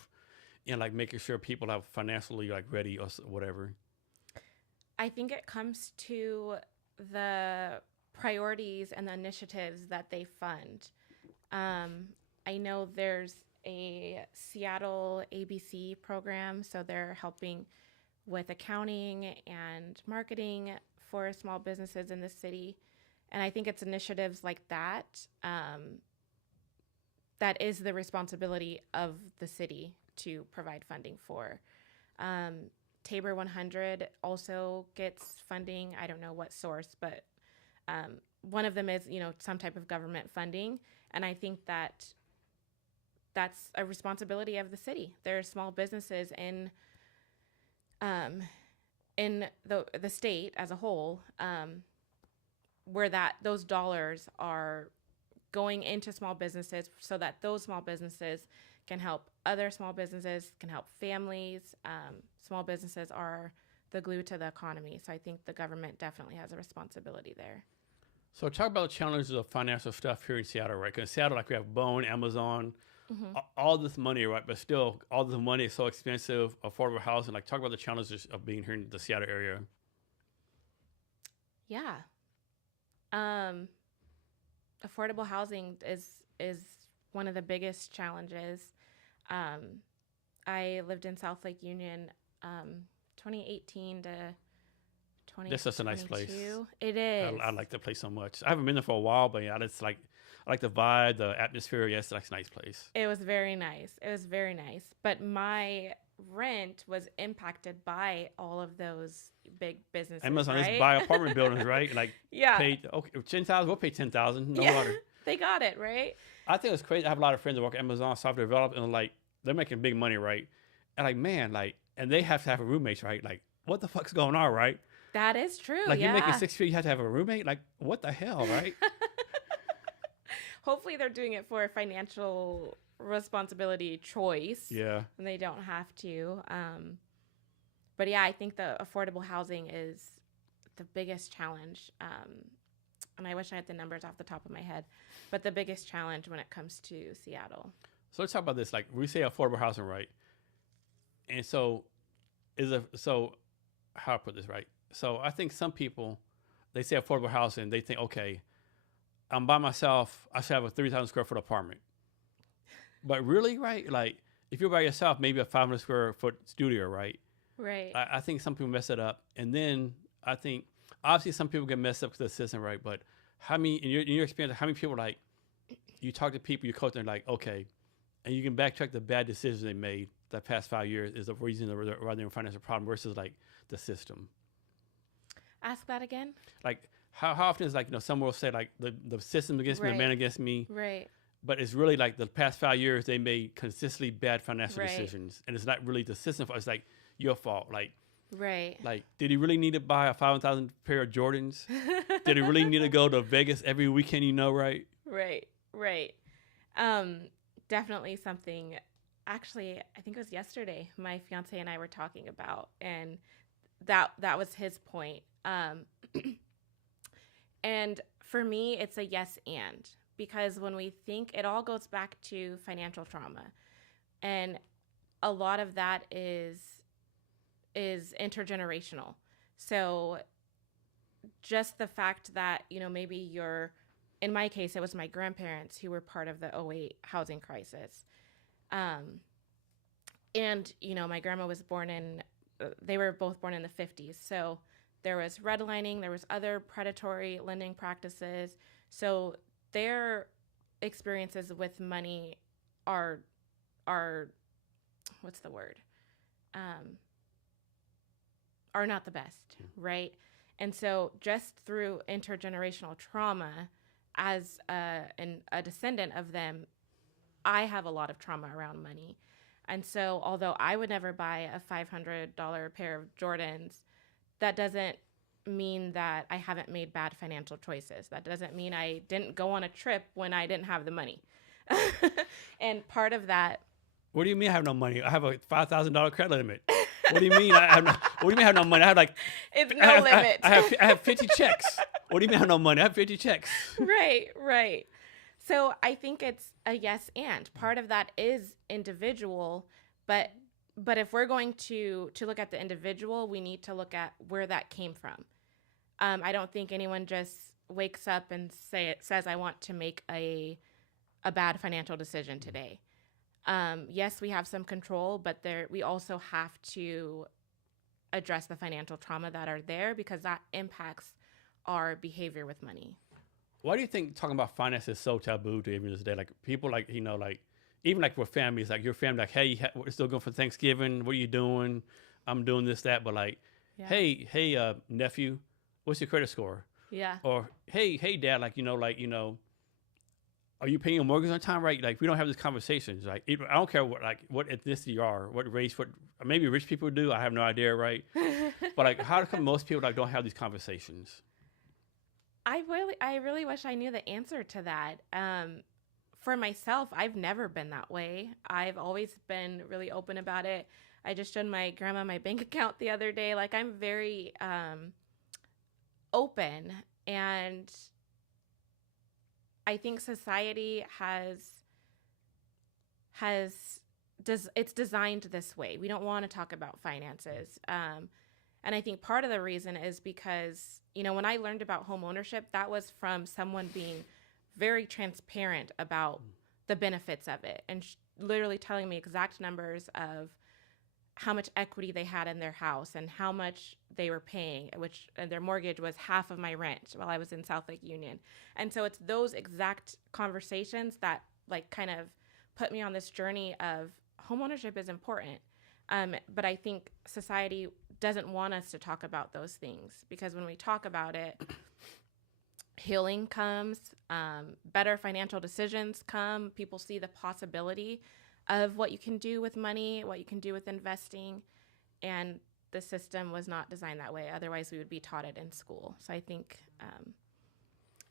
in like making sure people have financially like ready or whatever? I think it comes to the priorities and the initiatives that they fund. I know there's a Seattle ABC program, so they're helping with accounting and marketing for small businesses in the city. And I think it's initiatives like that that is the responsibility of the city to provide funding for. Tabor 100 also gets funding. I don't know what source, but one of them is, some type of government funding. And I think that's a responsibility of the city. There are small businesses in the state as a whole, where those dollars are going into small businesses so that those small businesses can help other small businesses, can help families. Small businesses are the glue to the economy. So I think the government definitely has a responsibility there. So talk about the challenges of financial stuff here in Seattle, right? Because in Seattle, like we have Bone, Amazon, Hmm. all this money, right? But still, all this money is so expensive. Affordable housing. Like, talk about the challenges of being here in the Seattle area. Yeah. Um, Affordable housing is one of the biggest challenges. Um, I lived in South Lake Union, 2018 to This is such a nice place. 2022. It is. I like the place so much. I haven't been there for a while, but yeah, it's like I like the vibe, the atmosphere. Yes, it's like a nice place. It was very nice. It was very nice. But my rent was impacted by all of those big businesses, Amazon right? is buy apartment buildings, right? Like, Yeah. pay okay 10,000. We'll pay 10,000. No Yeah. water. They got it, right? I think it's crazy. I have a lot of friends that work at Amazon software development, and like they're making big money, right? And like, man, like, and they have to have a roommate, right? Like, what the fuck's going on, right? That is true. Like, yeah. you're making 6 figures, you have to have a roommate. Like, what the hell, right? Hopefully they're doing it for a financial responsibility choice. Yeah. And they don't have to. But yeah, I think the affordable housing is the biggest challenge. And I wish I had the numbers off the top of my head, but the biggest challenge when it comes to Seattle. So let's talk about this. Like, we say affordable housing, right? And so, how I put this right? So I think some people, they say affordable housing, they think, okay, I'm by myself, I should have a 3,000 square foot apartment. But really, right? Like, if you're by yourself, maybe a 500 square foot studio, right? Right. I think some people mess it up. And then I think, obviously, some people get messed up because of the system, right? But how many, in your experience, how many people, like, you talk to people, you coach them, like, okay, and you can backtrack the bad decisions they made the past 5 years is the reason rather than financial problem versus, like, the system. Ask that again. Like, how often is, like, someone will say, like, the system against me, the man against me. Right. But it's really, like, the past 5 years, they made consistently bad financial Right. decisions. And it's not really the system fault. It's, like, your fault. Like, Right. did he really need to buy a 5,000 pair of Jordans? Did he really need to go to Vegas every weekend, right? Right. Right. Definitely something. Actually, I think it was yesterday, my fiance and I were talking about, and that was his point. And for me, it's a yes and, because when we think, it all goes back to financial trauma, and a lot of that is intergenerational. So just the fact that, maybe in my case, it was my grandparents who were part of the '08 housing crisis. And, my grandma was they were both born in the 50s. So there was redlining, there was other predatory lending practices. So their experiences with money are what's the word? Are not the best, right? And so just through intergenerational trauma, as a descendant of them, I have a lot of trauma around money. And so although I would never buy a $500 pair of Jordans, that doesn't mean that I haven't made bad financial choices. That doesn't mean I didn't go on a trip when I didn't have the money. And part of that... What do you mean I have no money? I have a $5,000 credit limit. What do you mean I have no, what do you mean I have no money? I have like... It's no limit. I have 50 checks. What do you mean I have no money? I have 50 checks. Right. So I think it's a yes and. Part of that is individual, but if we're going to look at the individual, we need to look at where that came from. I don't think anyone just wakes up and says, I want to make a bad financial decision today. Yes, we have some control, but we also have to address the financial trauma that are there, because that impacts our behavior with money. Why do you think talking about finance is so taboo to even this day? Like, people, like, even like with families, like your family, like, hey, we're still going for Thanksgiving. What are you doing? I'm doing this, that. But like, Yeah. hey, nephew, what's your credit score? Yeah. Or hey, dad, are you paying your mortgage on time? Right? Like, we don't have these conversations. Like, I don't care what ethnicity you are, what race, what maybe rich people do. I have no idea, right? But like, how come most people don't have these conversations? I really wish I knew the answer to that. For myself, I've never been that way. I've always been really open about it. I just showed my grandma my bank account the other day. Like, I'm very open, and I think society has it's designed this way. We don't want to talk about finances. And I think part of the reason is because, when I learned about home ownership, that was from someone being very transparent about the benefits of it and literally telling me exact numbers of how much equity they had in their house and how much they were paying, which their mortgage was half of my rent while I was in South Lake Union. And so it's those exact conversations that kind of put me on this journey of homeownership is important. But I think society doesn't want us to talk about those things, because when we talk about it, healing comes, better financial decisions come. People see the possibility of what you can do with money, what you can do with investing. And the system was not designed that way. Otherwise, we would be taught it in school. So I think,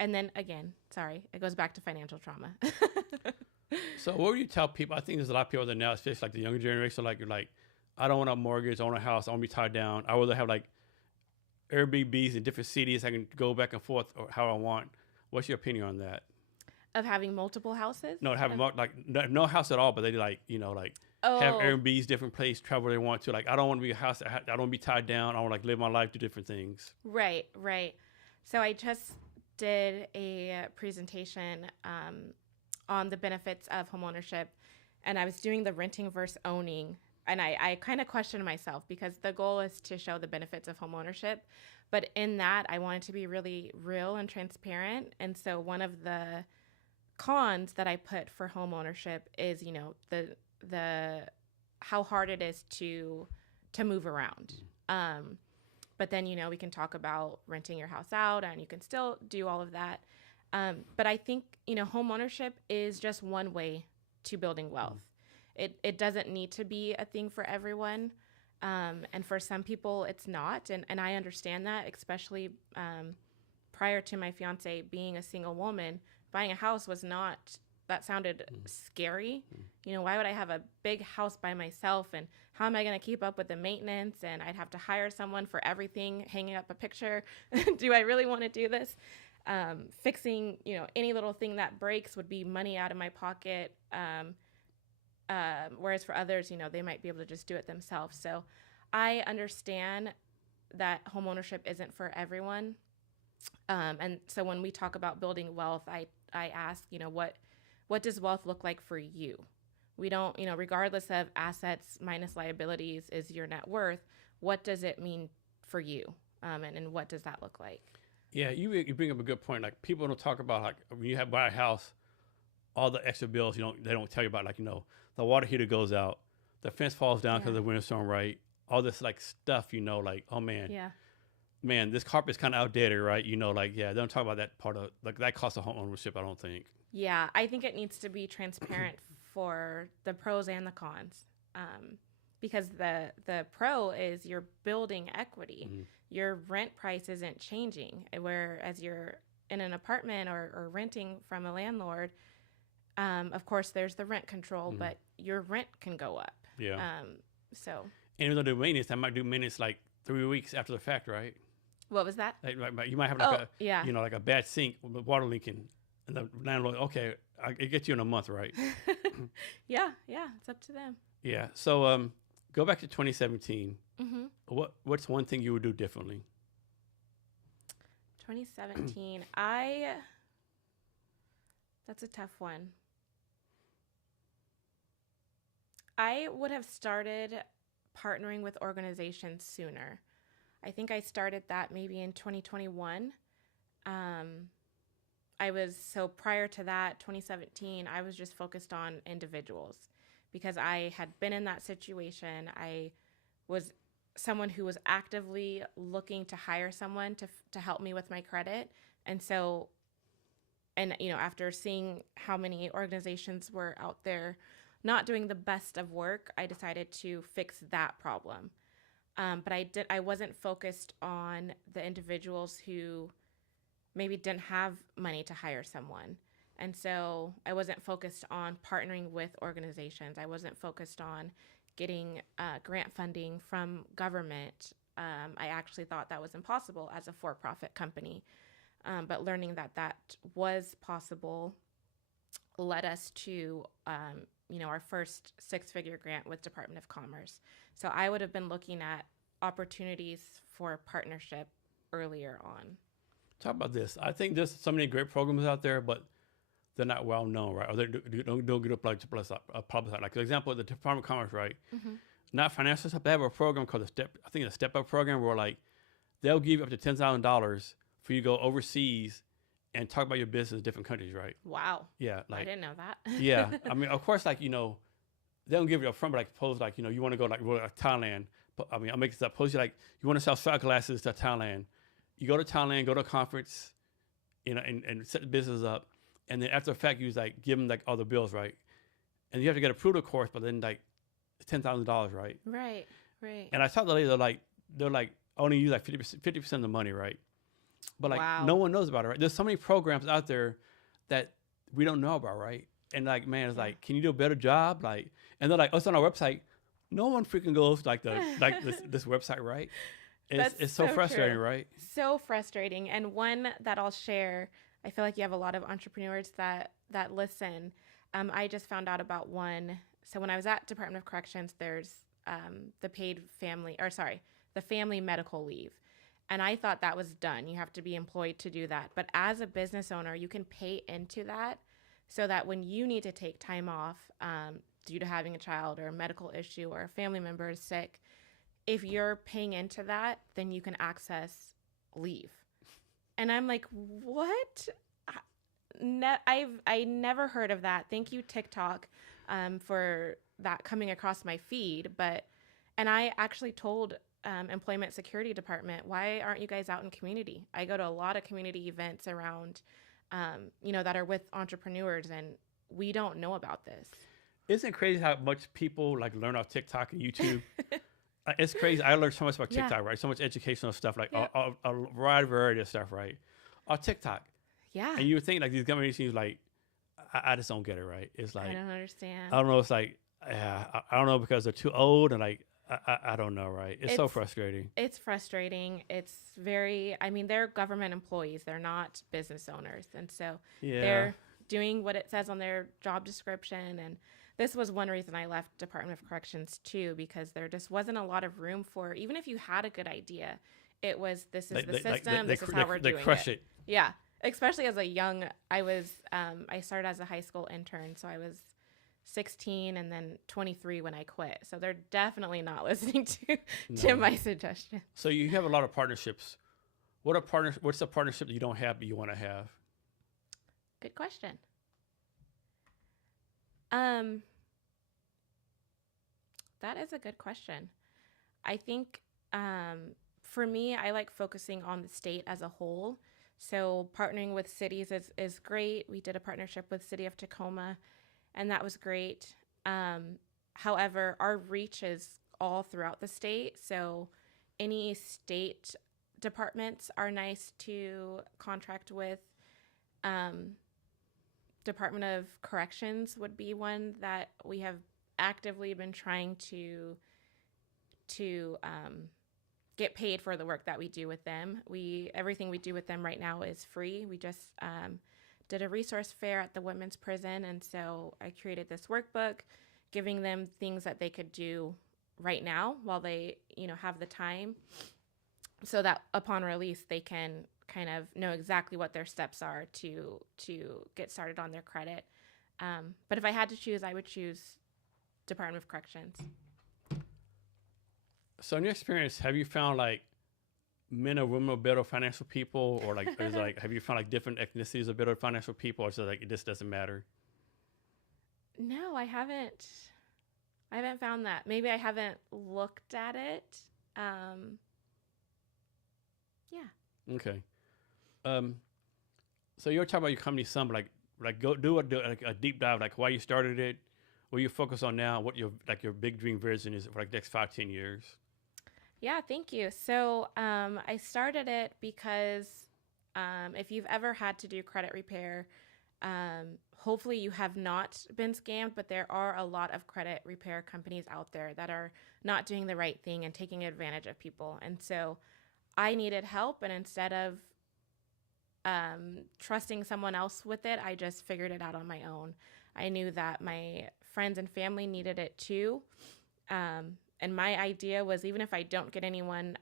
and then again, sorry, it goes back to financial trauma. So what would you tell people? I think there's a lot of people that now, especially like the younger generation, you're like, I don't want a mortgage, I want a house, I want to be tied down. I would rather have Airbnbs in different cities. I can go back and forth or how I want. What's your opinion on that? Of having multiple houses? No, having no house at all, but they have Airbnbs, different place, travel where they want to. I don't want to be a house. I don't want to be tied down. I want to live my life, do different things. Right. So I just did a presentation on the benefits of homeownership, and I was doing the renting versus owning. And I kind of questioned myself, because the goal is to show the benefits of homeownership. But in that, I wanted to be really real and transparent. And so one of the cons that I put for homeownership is, the how hard it is to move around. But then, we can talk about renting your house out, and you can still do all of that. But I think, homeownership is just one way to building wealth. It doesn't need to be a thing for everyone. And for some people, it's not. And I understand that, especially prior to my fiance being a single woman, buying a house was not, that sounded scary. Why would I have a big house by myself? And how am I going to keep up with the maintenance? And I'd have to hire someone for everything, hanging up a picture. Do I really want to do this? Fixing, any little thing that breaks would be money out of my pocket. Whereas for others, they might be able to just do it themselves. So I understand that homeownership isn't for everyone. And so when we talk about building wealth, I ask, what does wealth look like for you? We don't, regardless of assets minus liabilities is your net worth, what does it mean for you? And what does that look like? Yeah, you bring up a good point. People don't talk about when you buy a house, all the extra bills, they don't tell you about, the water heater goes out, the fence falls down because of the windstorm, right? All this stuff, oh man. Yeah. Man, this carpet's kind of outdated, right? They don't talk about that part of, that cost of home ownership, I don't think. Yeah, I think it needs to be transparent for the pros and the cons. Because the pro is you're building equity. Mm-hmm. Your rent price isn't changing, whereas you're in an apartment or renting from a landlord. Of course, there's the rent control, but your rent can go up. Yeah. So. And even though do maintenance, I might do maintenance 3 weeks after the fact, right? What was that? You might have a bad sink with water leaking, and the landlord, okay, it gets you in a month, right? Yeah, it's up to them. Yeah. So go back to 2017. Mm-hmm. What's one thing you would do differently? 2017, that's a tough one. I would have started partnering with organizations sooner. I think I started that maybe in 2021. Prior to that, 2017, I was just focused on individuals because I had been in that situation. I was someone who was actively looking to hire someone to help me with my credit. And so, after seeing how many organizations were out there not doing the best of work, I decided to fix that problem. But I wasn't focused on the individuals who maybe didn't have money to hire someone. And so I wasn't focused on partnering with organizations. I wasn't focused on getting grant funding from government. I actually thought that was impossible as a for-profit company. But learning that was possible led us to, our first six-figure grant with Department of Commerce. So I would have been looking at opportunities for partnership earlier on. Talk about this. I think there's so many great programs out there, but they're not well known, right? Or they don't get a publicized. Like, for example, the Department of Commerce, right? Mm-hmm. Not financial stuff. They have a program called the Step Up program, where like they'll give you up to $10,000 for you to go overseas and talk about your business in different countries, right? Wow. Yeah, I like didn't know that. yeah. I mean, of course, like they don't give you up front, but like suppose like you want to go like Thailand. I mean, I'll make this up. Suppose you want to sell shot glasses to Thailand. You go to Thailand, go to a conference, and set the business up. And then after the fact, you like give them like all the bills, right? And you have to get approved, of course, but then like it's $10,000, right? Right. And I thought the lady, they're like only use like 50% of the money, right? But like Wow. no one knows about it, right? There's so many programs out there that we don't know about, right? And like, man, it's like, can you do a better job? Like, and they're like, oh, it's on our website. No one freaking goes like this website, right? It's so frustrating, true. right? So frustrating. And one that I'll share, I feel like you have a lot of entrepreneurs that listen. I just found out about one. So when I was at Department of Corrections, there's the family medical leave. And I thought that was done. You have to be employed to do that. But as a business owner, you can pay into that so that when you need to take time off due to having a child or a medical issue or a family member is sick, if you're paying into that, then you can access leave. And I'm like, what? I never heard of that. Thank you, TikTok, for that coming across my feed. And I actually told Employment Security Department, why aren't you guys out in community? I go to a lot of community events around, that are with entrepreneurs, and we don't know about this. Isn't it crazy how much people like learn off TikTok and YouTube? It's crazy. I learned so much about TikTok, right? So much educational stuff, like a variety of stuff, right? On TikTok. Yeah. And you would think like these government agencies, like, I just don't get it, right? It's like, I don't understand. I don't know. It's like, I don't know because they're too old and like, I don't know, right? It's so frustrating. It's frustrating. It's very, they're government employees. They're not business owners. And so they're doing what it says on their job description. And this was one reason I left Department of Corrections too, because there just wasn't a lot of room for, even if you had a good idea, it was, this is the system, this is how we're doing it. They crush it. Yeah. Especially as I started as a high school intern. So I was 16 and then 23 when I quit. So they're definitely not listening to my suggestion. So you have a lot of partnerships. What's a partnership that you don't have but you want to have? Good question. That is a good question. I think for me, I like focusing on the state as a whole. So partnering with cities is great. We did a partnership with City of Tacoma, and that was great. However, our reach is all throughout the state. So any state departments are nice to contract with. Department of Corrections would be one that we have actively been trying to get paid for the work that we do with them. Everything we do with them right now is free. We just did a resource fair at the women's prison, and so I created this workbook, giving them things that they could do right now while they have the time, so that upon release they can kind of know exactly what their steps are to get started on their credit. But if I had to choose, I would choose Department of Corrections. So in your experience, have you found like men or women are better financial people, or like have you found like different ethnicities are better financial people, or so like it just doesn't matter? No, I haven't. I haven't found that. Maybe I haven't looked at it. Yeah. Okay. So you're talking about your company some, like go do a deep dive, like why you started it, what you focus on now, what your big dream vision is for like next 5-10 years. Yeah, thank you. So I started it because if you've ever had to do credit repair, hopefully you have not been scammed, but there are a lot of credit repair companies out there that are not doing the right thing and taking advantage of people. And so I needed help, and instead of trusting someone else with it. I just figured it out on my own. I knew that my friends and family needed it too. And my idea was, even if I don't get anyone,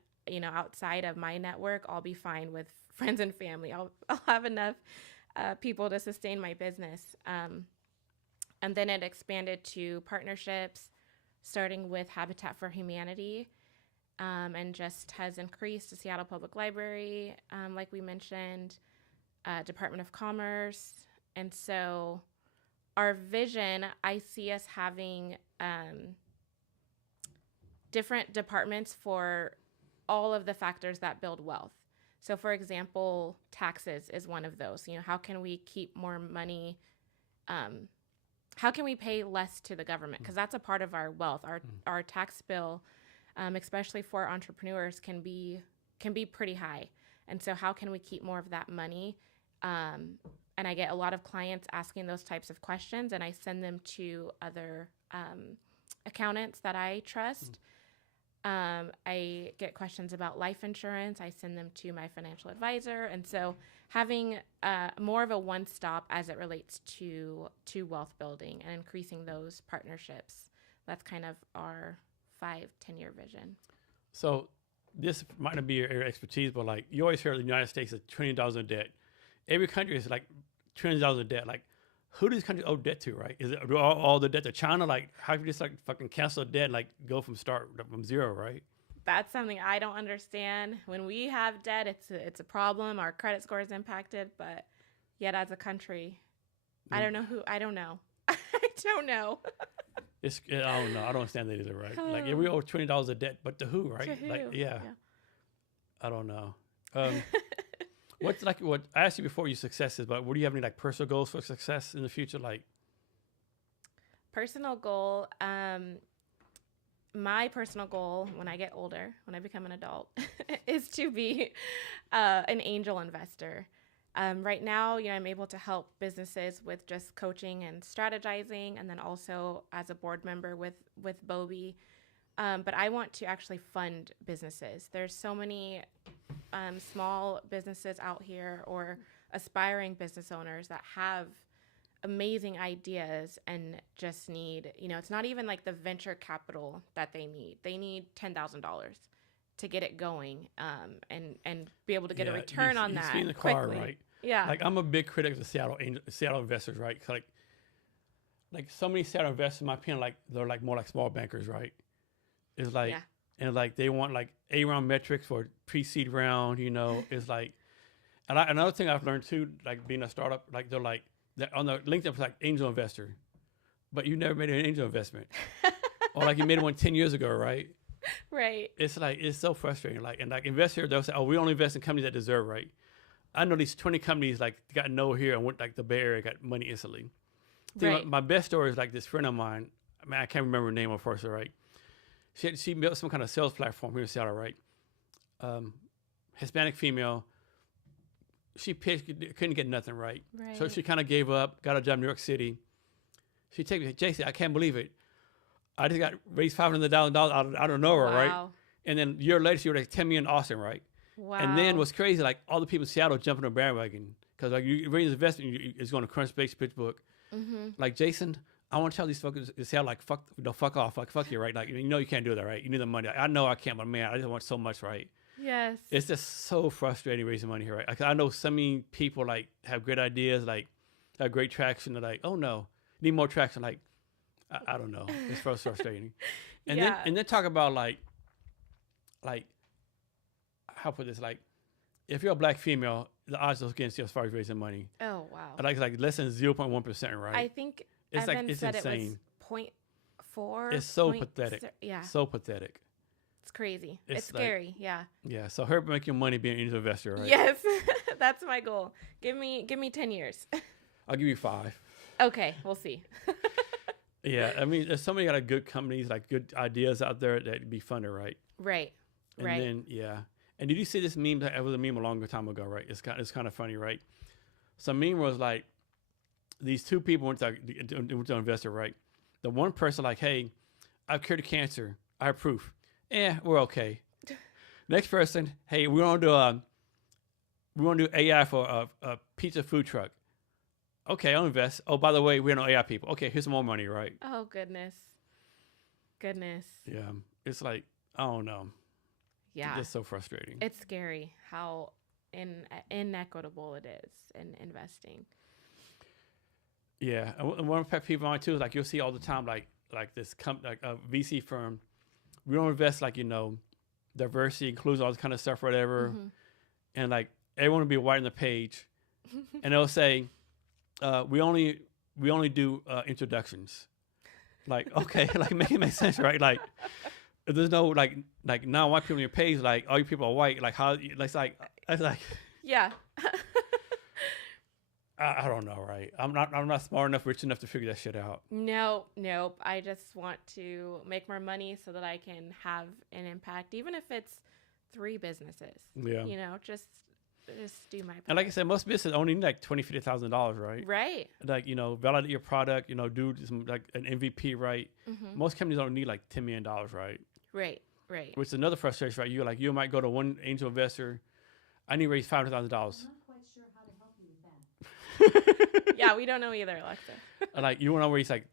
outside of my network, I'll be fine with friends and family. I'll have enough people to sustain my business. And then it expanded to partnerships, starting with Habitat for Humanity, and just has increased to Seattle Public Library, like we mentioned, Department of Commerce. And so our vision, I see us having different departments for all of the factors that build wealth. So for example, taxes is one of those. How can we keep more money? How can we pay less to the government? Because that's a part of our wealth. Our tax bill, especially for entrepreneurs, can be pretty high. And so how can we keep more of that money? And I get a lot of clients asking those types of questions, and I send them to other accountants that I trust. I get questions about life insurance. I send them to my financial advisor. And so having more of a one-stop as it relates to wealth building and increasing those partnerships, that's kind of our 5-10-year vision. So this might not be your expertise, but like you always hear the United States is $1 trillion in debt. Every country is like $1 trillion in debt. Like, who do these countries owe debt to, right? Is it all the debt to China? Like, how can you just like fucking cancel debt and like go from zero, right? That's something I don't understand. When we have debt, it's a problem. Our credit score is impacted, but yet as a country, I don't know. I don't know. I don't know. I don't know. I don't understand that either, right? Like, yeah, we owe $1 trillion of debt, but to who, right? To who? Like, yeah. I don't know. What's like what I asked you before your successes, but what do you have any like personal goals for success in the future? Like personal goal, my personal goal when I get older, when I become an adult, is to be an angel investor. Right now, I'm able to help businesses with just coaching and strategizing, and then also as a board member with Bobby. But I want to actually fund businesses. There's so many small businesses out here or aspiring business owners that have amazing ideas and just need, it's not even like the venture capital that they need. They need $10,000 to get it going, and be able to get a return on that in the quickly. car, right? Yeah. Like I'm a big critic of the Seattle investors, right? Like so many Seattle investors, in my opinion, like they're like more like small bankers, right? It's like, and like they want like A-round metrics for pre-seed round, it's like, and another thing I've learned too, like being a startup, like they're like, on the LinkedIn, it's like angel investor, but you never made an angel investment. Or like you made one 10 years ago, right? Right. It's like, it's so frustrating. Like, and like investors, they'll say, oh, we only invest in companies that deserve, right? I know these 20 companies like got no here and went like the Bay Area, got money instantly. Right. My best story is like this friend of mine, I can't remember her name of course, right? She built some kind of sales platform here in Seattle, right? Hispanic female. She pitched, couldn't get nothing right. So she kind of gave up, got a job in New York City. She texted me, JC, I can't believe it. I just got raised $500,000 out of nowhere, right? And then a year later, she was like 10 million in Austin, right? Wow. And then what's crazy, like all the people in Seattle jumping on the bandwagon because like you raise investment, it's going to Crunchbase, PitchBook. Mm-hmm. Like Jason, I want to tell these fuckers in Seattle, like fuck off, like fuck you, right? Like you can't do that, right? You need the money. I know I can't, but man, I just want so much, right? Yes. It's just so frustrating raising money here, right? Like, I know so many people like have great ideas, like have great traction. They're like, oh no, need more traction. Like, I don't know. It's frustrating. And then talk about like how to put this, like if you're a black female, the odds are against you as far as raising money. Oh wow. Like less than 0.1%, right? I think it's Evan like it's said insane. It was 0.4. It's so pathetic. Yeah. So pathetic. It's crazy. It's like, scary. Yeah. Yeah. So her making money being an angel investor, right? Yes. That's my goal. Give me 10 years. I'll give you 5. Okay. We'll see. Yeah. I mean, there's so many like good companies, like good ideas out there that'd be funded, right? Right. And then, yeah. And did you see this meme? It was a meme a long time ago, right? It's kind of funny, right? Some meme was like, these two people went to an investor, right? The one person like, hey, I've cured cancer. I have proof. We're okay. Next person, hey, we're going to we want to do AI for a pizza food truck. Okay, I'll invest. Oh, by the way, we're no AI people. Okay, here's some more money, right? Oh, goodness. Goodness. Yeah, it's like, I don't know. Yeah. It's just so frustrating. It's scary how inequitable it is in investing. Yeah, and one pet peeve of mine too is like you'll see all the time like this like a VC firm, we don't invest like diversity, inclusion, all this kind of stuff, whatever, and like everyone will be white on the page, and they'll say, we only do introductions, like okay, like make it make sense, right? Like if there's no like non-white people on your page, like all you people are white, like how it's like yeah. I don't know, right? I'm not smart enough, rich enough to figure that shit out. Nope. I just want to make more money so that I can have an impact, even if it's 3 businesses. Yeah. Just do my part. And like I said, most businesses only need like $20,000-$50,000, right? Right. Like, validate your product, do some like an MVP, right? Most companies don't need like $10 million, right? Right. Which is another frustration, right? You might go to one angel investor, I need to raise $500,000. I'm not quite sure how to help you with that. Yeah, we don't know either, Alexa. Like you want to raise like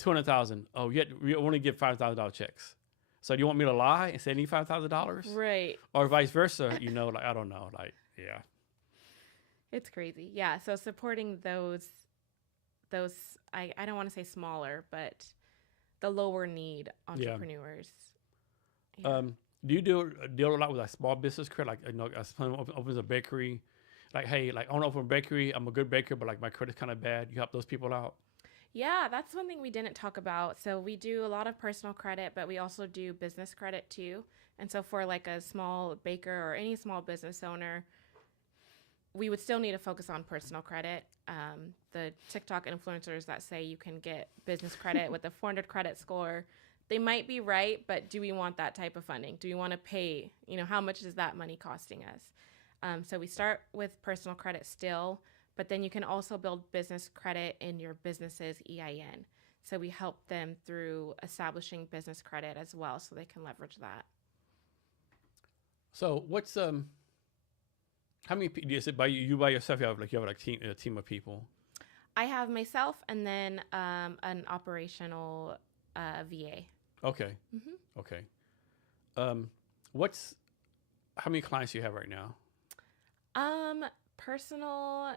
$200,000. Oh, yet we only give $5,000 checks. So do you want me to lie and say I need $5,000? Right. Or vice versa? Like I don't know. Like yeah. It's crazy. Yeah. So supporting those I don't want to say smaller, but the lower need entrepreneurs. Yeah. Do you deal a lot with like small business credit? Like someone opens a bakery, like hey, like I want to open a bakery. I'm a good baker, but like my credit's kind of bad. You help those people out? Yeah, that's one thing we didn't talk about. So we do a lot of personal credit, but we also do business credit too. And so for like a small baker or any small business owner, we would still need to focus on personal credit. The TikTok influencers that say you can get business credit with a 400 credit score, they might be right, but do we want that type of funding? Do we want to pay, how much is that money costing us? So we start with personal credit still, but then you can also build business credit in your business's EIN. So we help them through establishing business credit as well so they can leverage that. So what's how many people do you say by you by yourself? You have like a team of people. I have myself and then an operational VA. Okay. Okay. How many clients do you have right now? Personal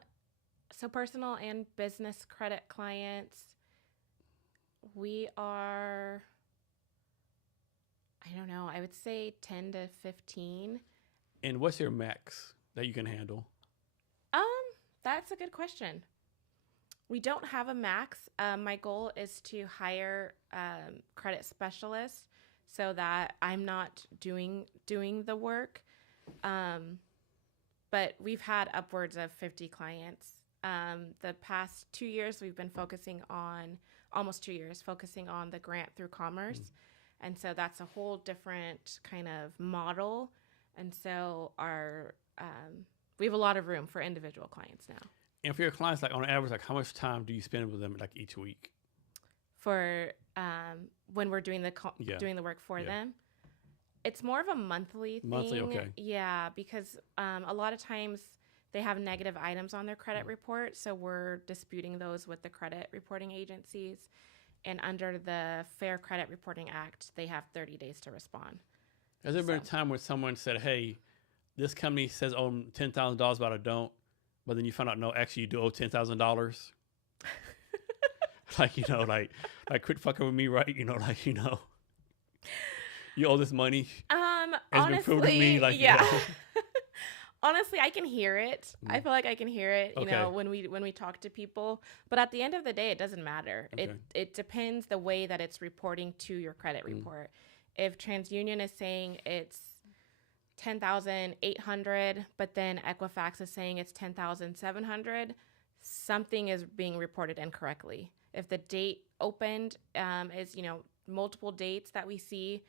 and business credit clients. We are, I don't know, I would say 10 to 15. And what's your max that you can handle? That's a good question. We don't have a max. My goal is to hire credit specialists so that I'm not doing the work. But we've had upwards of 50 clients. The past 2 years, we've been almost 2 years, focusing on the grant through commerce. And so that's a whole different kind of model. And so we have a lot of room for individual clients now. And for your clients, like on average, like how much time do you spend with them like each week? For when we're doing doing the work for them, it's more of a monthly thing. Monthly, okay. Yeah, because a lot of times they have negative items on their credit report, so we're disputing those with the credit reporting agencies. And under the Fair Credit Reporting Act, they have 30 days to respond. Has there been a time where someone said, hey, this company says owe them $10,000, but I don't, but then you find out, no, actually you do owe $10,000? like quit fucking with me, right? You owe this money. It's been proven to me, yeah. Honestly, I can hear it. I feel like I can hear it, Okay. when we talk to people. But at the end of the day, it doesn't matter. Okay. It depends the way that it's reporting to your credit report. If TransUnion is saying it's $10,800, but then Equifax is saying it's $10,700, something is being reported incorrectly. If the date opened is multiple dates that we see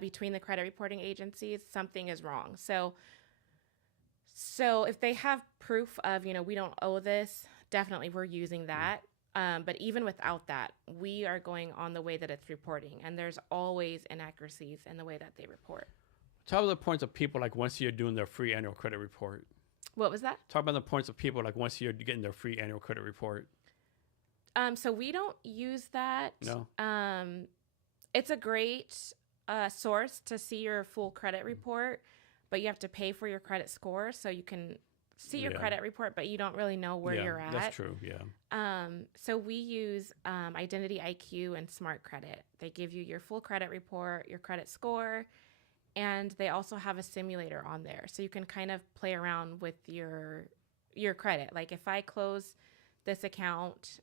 between the credit reporting agencies, something is wrong. So if they have proof of we don't owe this, definitely we're using that. But even without that, we are going on the way that it's reporting, and there's always inaccuracies in the way that they report. Tell the points of people like once you're doing their free annual credit report. What was that? Talk about the points of people like once you're getting their free annual credit report. So we don't use that. No. It's a great source to see your full credit report, but you have to pay for your credit score so you can see your credit report, but you don't really know where you're at. That's true. Yeah. So we use Identity IQ and Smart Credit. They give you your full credit report, your credit score, and they also have a simulator on there. So you can kind of play around with your credit. Like if I close this account,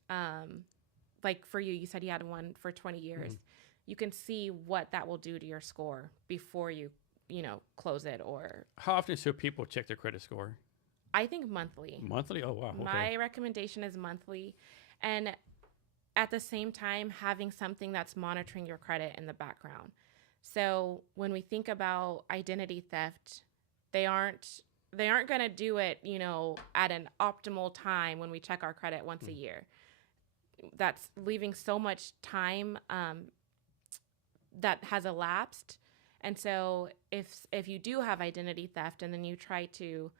like for you said you had one for 20 years, you can see what that will do to your score before you close it. Or how often should people check their credit score? I think monthly. Monthly? Oh, wow. Okay. My recommendation is monthly. And at the same time, having something that's monitoring your credit in the background. So when we think about identity theft, they aren't going to do it, at an optimal time when we check our credit once a year. That's leaving so much time that has elapsed. And so if you do have identity theft and then you try to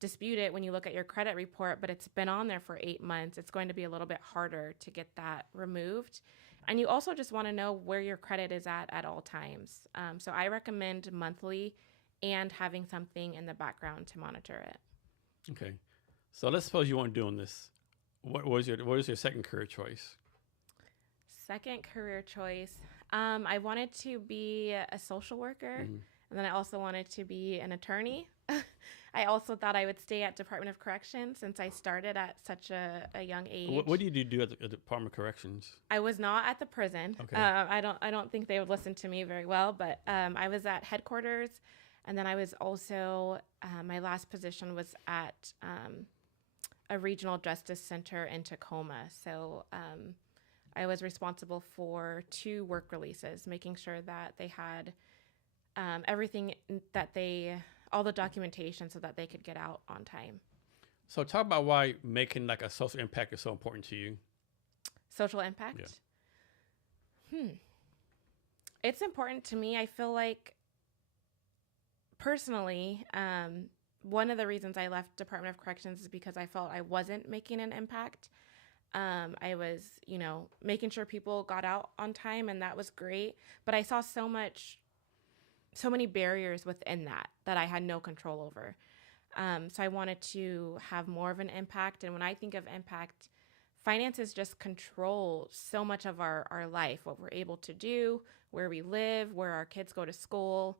dispute it when you look at your credit report, but it's been on there for 8 months, it's going to be a little bit harder to get that removed. And you also just want to know where your credit is at all times. So I recommend monthly and having something in the background to monitor it. Okay. So let's suppose you weren't doing this. What was your second career choice? Second career choice. I wanted to be a social worker, and then I also wanted to be an attorney. I also thought I would stay at Department of Corrections since I started at such a young age. What did you do at the Department of Corrections? I was not at the prison. Okay. I don't think they would listen to me very well, but I was at headquarters, and then I was also my last position was at a regional justice center in Tacoma. So I was responsible for 2 work releases, making sure that they had everything that all the documentation so that they could get out on time. So talk about why making like a social impact is so important to you. Social impact? Yeah. It's important to me. I feel like personally, one of the reasons I left Department of Corrections is because I felt I wasn't making an impact. I was, making sure people got out on time, and that was great. But I saw so many barriers within that I had no control over. So I wanted to have more of an impact. And when I think of impact, finances just control so much of our life, what we're able to do, where we live, where our kids go to school,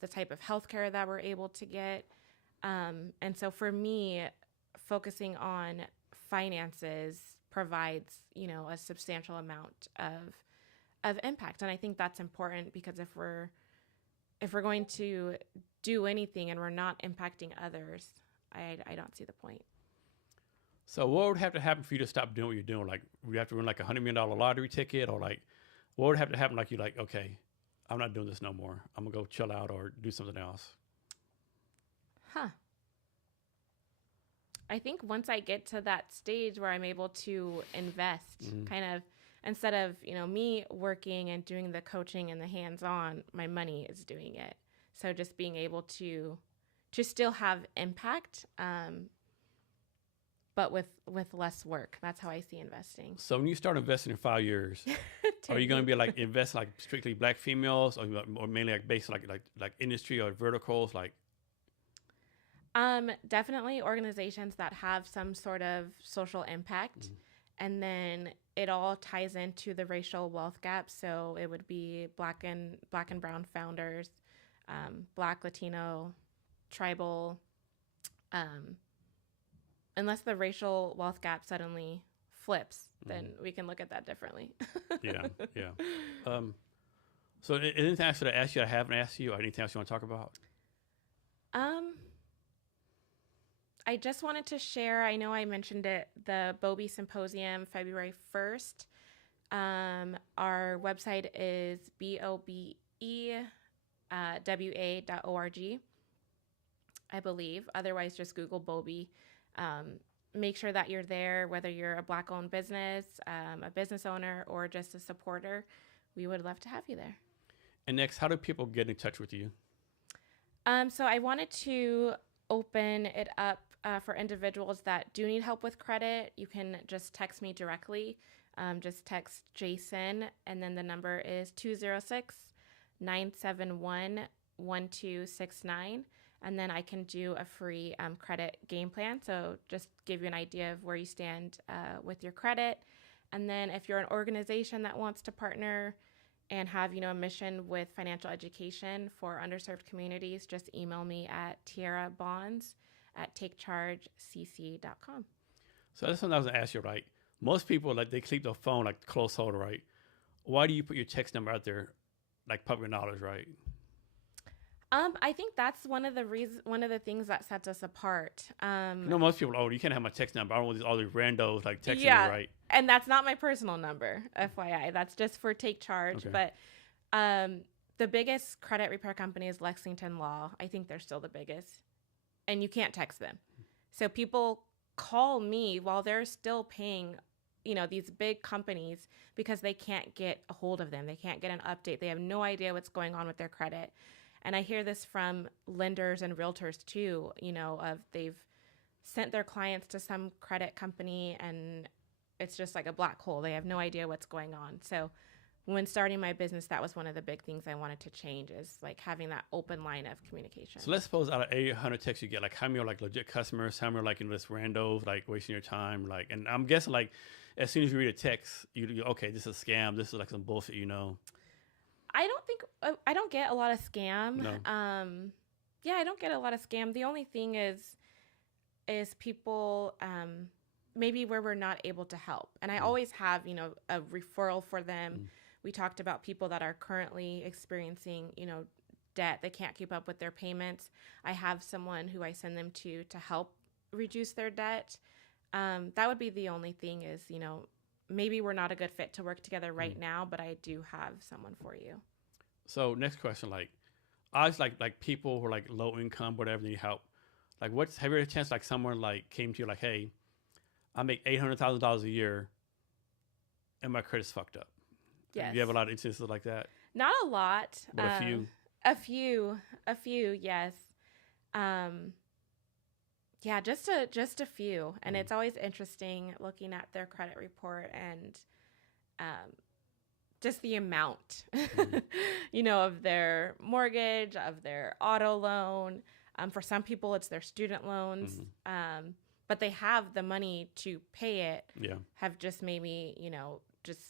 the type of healthcare that we're able to get. And so for me, focusing on finances provides, a substantial amount of impact. And I think that's important because if we're going to do anything and we're not impacting others, I don't see the point. So what would have to happen for you to stop doing what you're doing? Like, we have to win like $100 million lottery ticket, or like, what would have to happen? Like, you're like, okay, I'm not doing this no more. I'm gonna go chill out or do something else. I think once I get to that stage where I'm able to invest, kind of, instead of, me working and doing the coaching and the hands-on, my money is doing it. So just being able to still have impact, but with less work. That's how I see investing. So when you start investing in 5 years, are you going to be like invest like strictly Black females, or mainly like based on like industry or verticals, like? Definitely organizations that have some sort of social impact. And then it all ties into the racial wealth gap. So it would be Black and brown founders, Black, Latino, tribal, unless the racial wealth gap suddenly flips, then we can look at that differently. Yeah. So anything else that I asked you I haven't asked you, or anything else you want to talk about? I just wanted to share, I know I mentioned it, the Bobby Symposium, February 1st. Our website is bobewa.org, I believe. Otherwise, just Google Bobby. Make sure that you're there, whether you're a Black-owned business, a business owner, or just a supporter. We would love to have you there. And next, how do people get in touch with you? So I wanted to open it up for individuals that do need help with credit. You can just text me directly. Just text Jason, and then the number is 206-971-1269. And then I can do a free credit game plan. So just give you an idea of where you stand with your credit. And then if you're an organization that wants to partner and have, a mission with financial education for underserved communities, just email me at Tierra Bonds at takechargecc.com. So that's something I was gonna ask you, right? Most people, like, they keep their phone like close holder, right? Why do you put your text number out there, like public knowledge, right? I think that's one of the things that sets us apart. Most people, you can't have my text number. I don't want all these randos like texting me, right? And that's not my personal number, FYI. That's just for Take Charge. Okay. But the biggest credit repair company is Lexington Law. I think they're still the biggest. And you can't text them. So people call me while they're still paying, these big companies because they can't get a hold of them. They can't get an update. They have no idea what's going on with their credit. And I hear this from lenders and realtors too, of they've sent their clients to some credit company and it's just like a black hole. They have no idea what's going on. So when starting my business, that was one of the big things I wanted to change, is like having that open line of communication. So let's suppose out of 800 texts you get, like how many are like legit customers, how many are like this randos, like wasting your time, like, and I'm guessing like as soon as you read a text, you okay, this is a scam, this is like some bullshit, I don't get a lot of scam. No. I don't get a lot of scam. The only thing is people maybe where we're not able to help. And I always have, a referral for them. We talked about people that are currently experiencing, debt. They can't keep up with their payments. I have someone who I send them to help reduce their debt. That would be the only thing is, maybe we're not a good fit to work together right now, but I do have someone for you. So next question, like, I was like people who are like low income, whatever, need help. Like, have you had a chance like someone like came to you like, hey, I make $800,000 a year, and my credit's fucked up. Yes. Do you have a lot of instances like that? Not a lot. But a few. A few, yes. Just a few, and it's always interesting looking at their credit report and just the amount, of their mortgage, of their auto loan. For some people, it's their student loans, but they have the money to pay it. Yeah, have just maybe just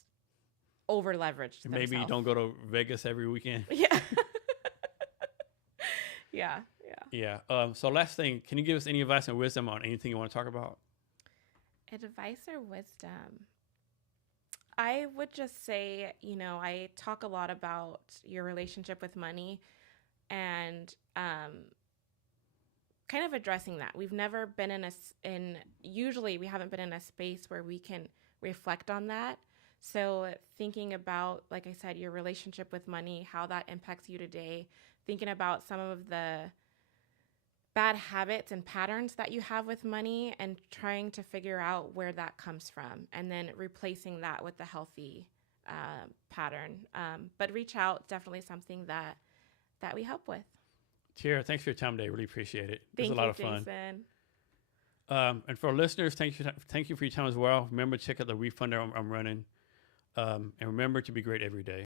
over leveraged. Maybe you don't go to Vegas every weekend. Yeah. Yeah. So last thing, can you give us any advice and wisdom on anything you want to talk about? Advice or wisdom? I would just say, I talk a lot about your relationship with money and kind of addressing that. We've never been usually we haven't been in a space where we can reflect on that. So thinking about, like I said, your relationship with money, how that impacts you today, thinking about some of the bad habits and patterns that you have with money and trying to figure out where that comes from and then replacing that with a healthy pattern. But reach out, definitely something that we help with. Tierra, thanks for your time today. Really appreciate it. Thank it was a lot of fun. Jason. And for our listeners, thank you for your time as well. Remember to check out the refund I'm running. And remember to be great every day.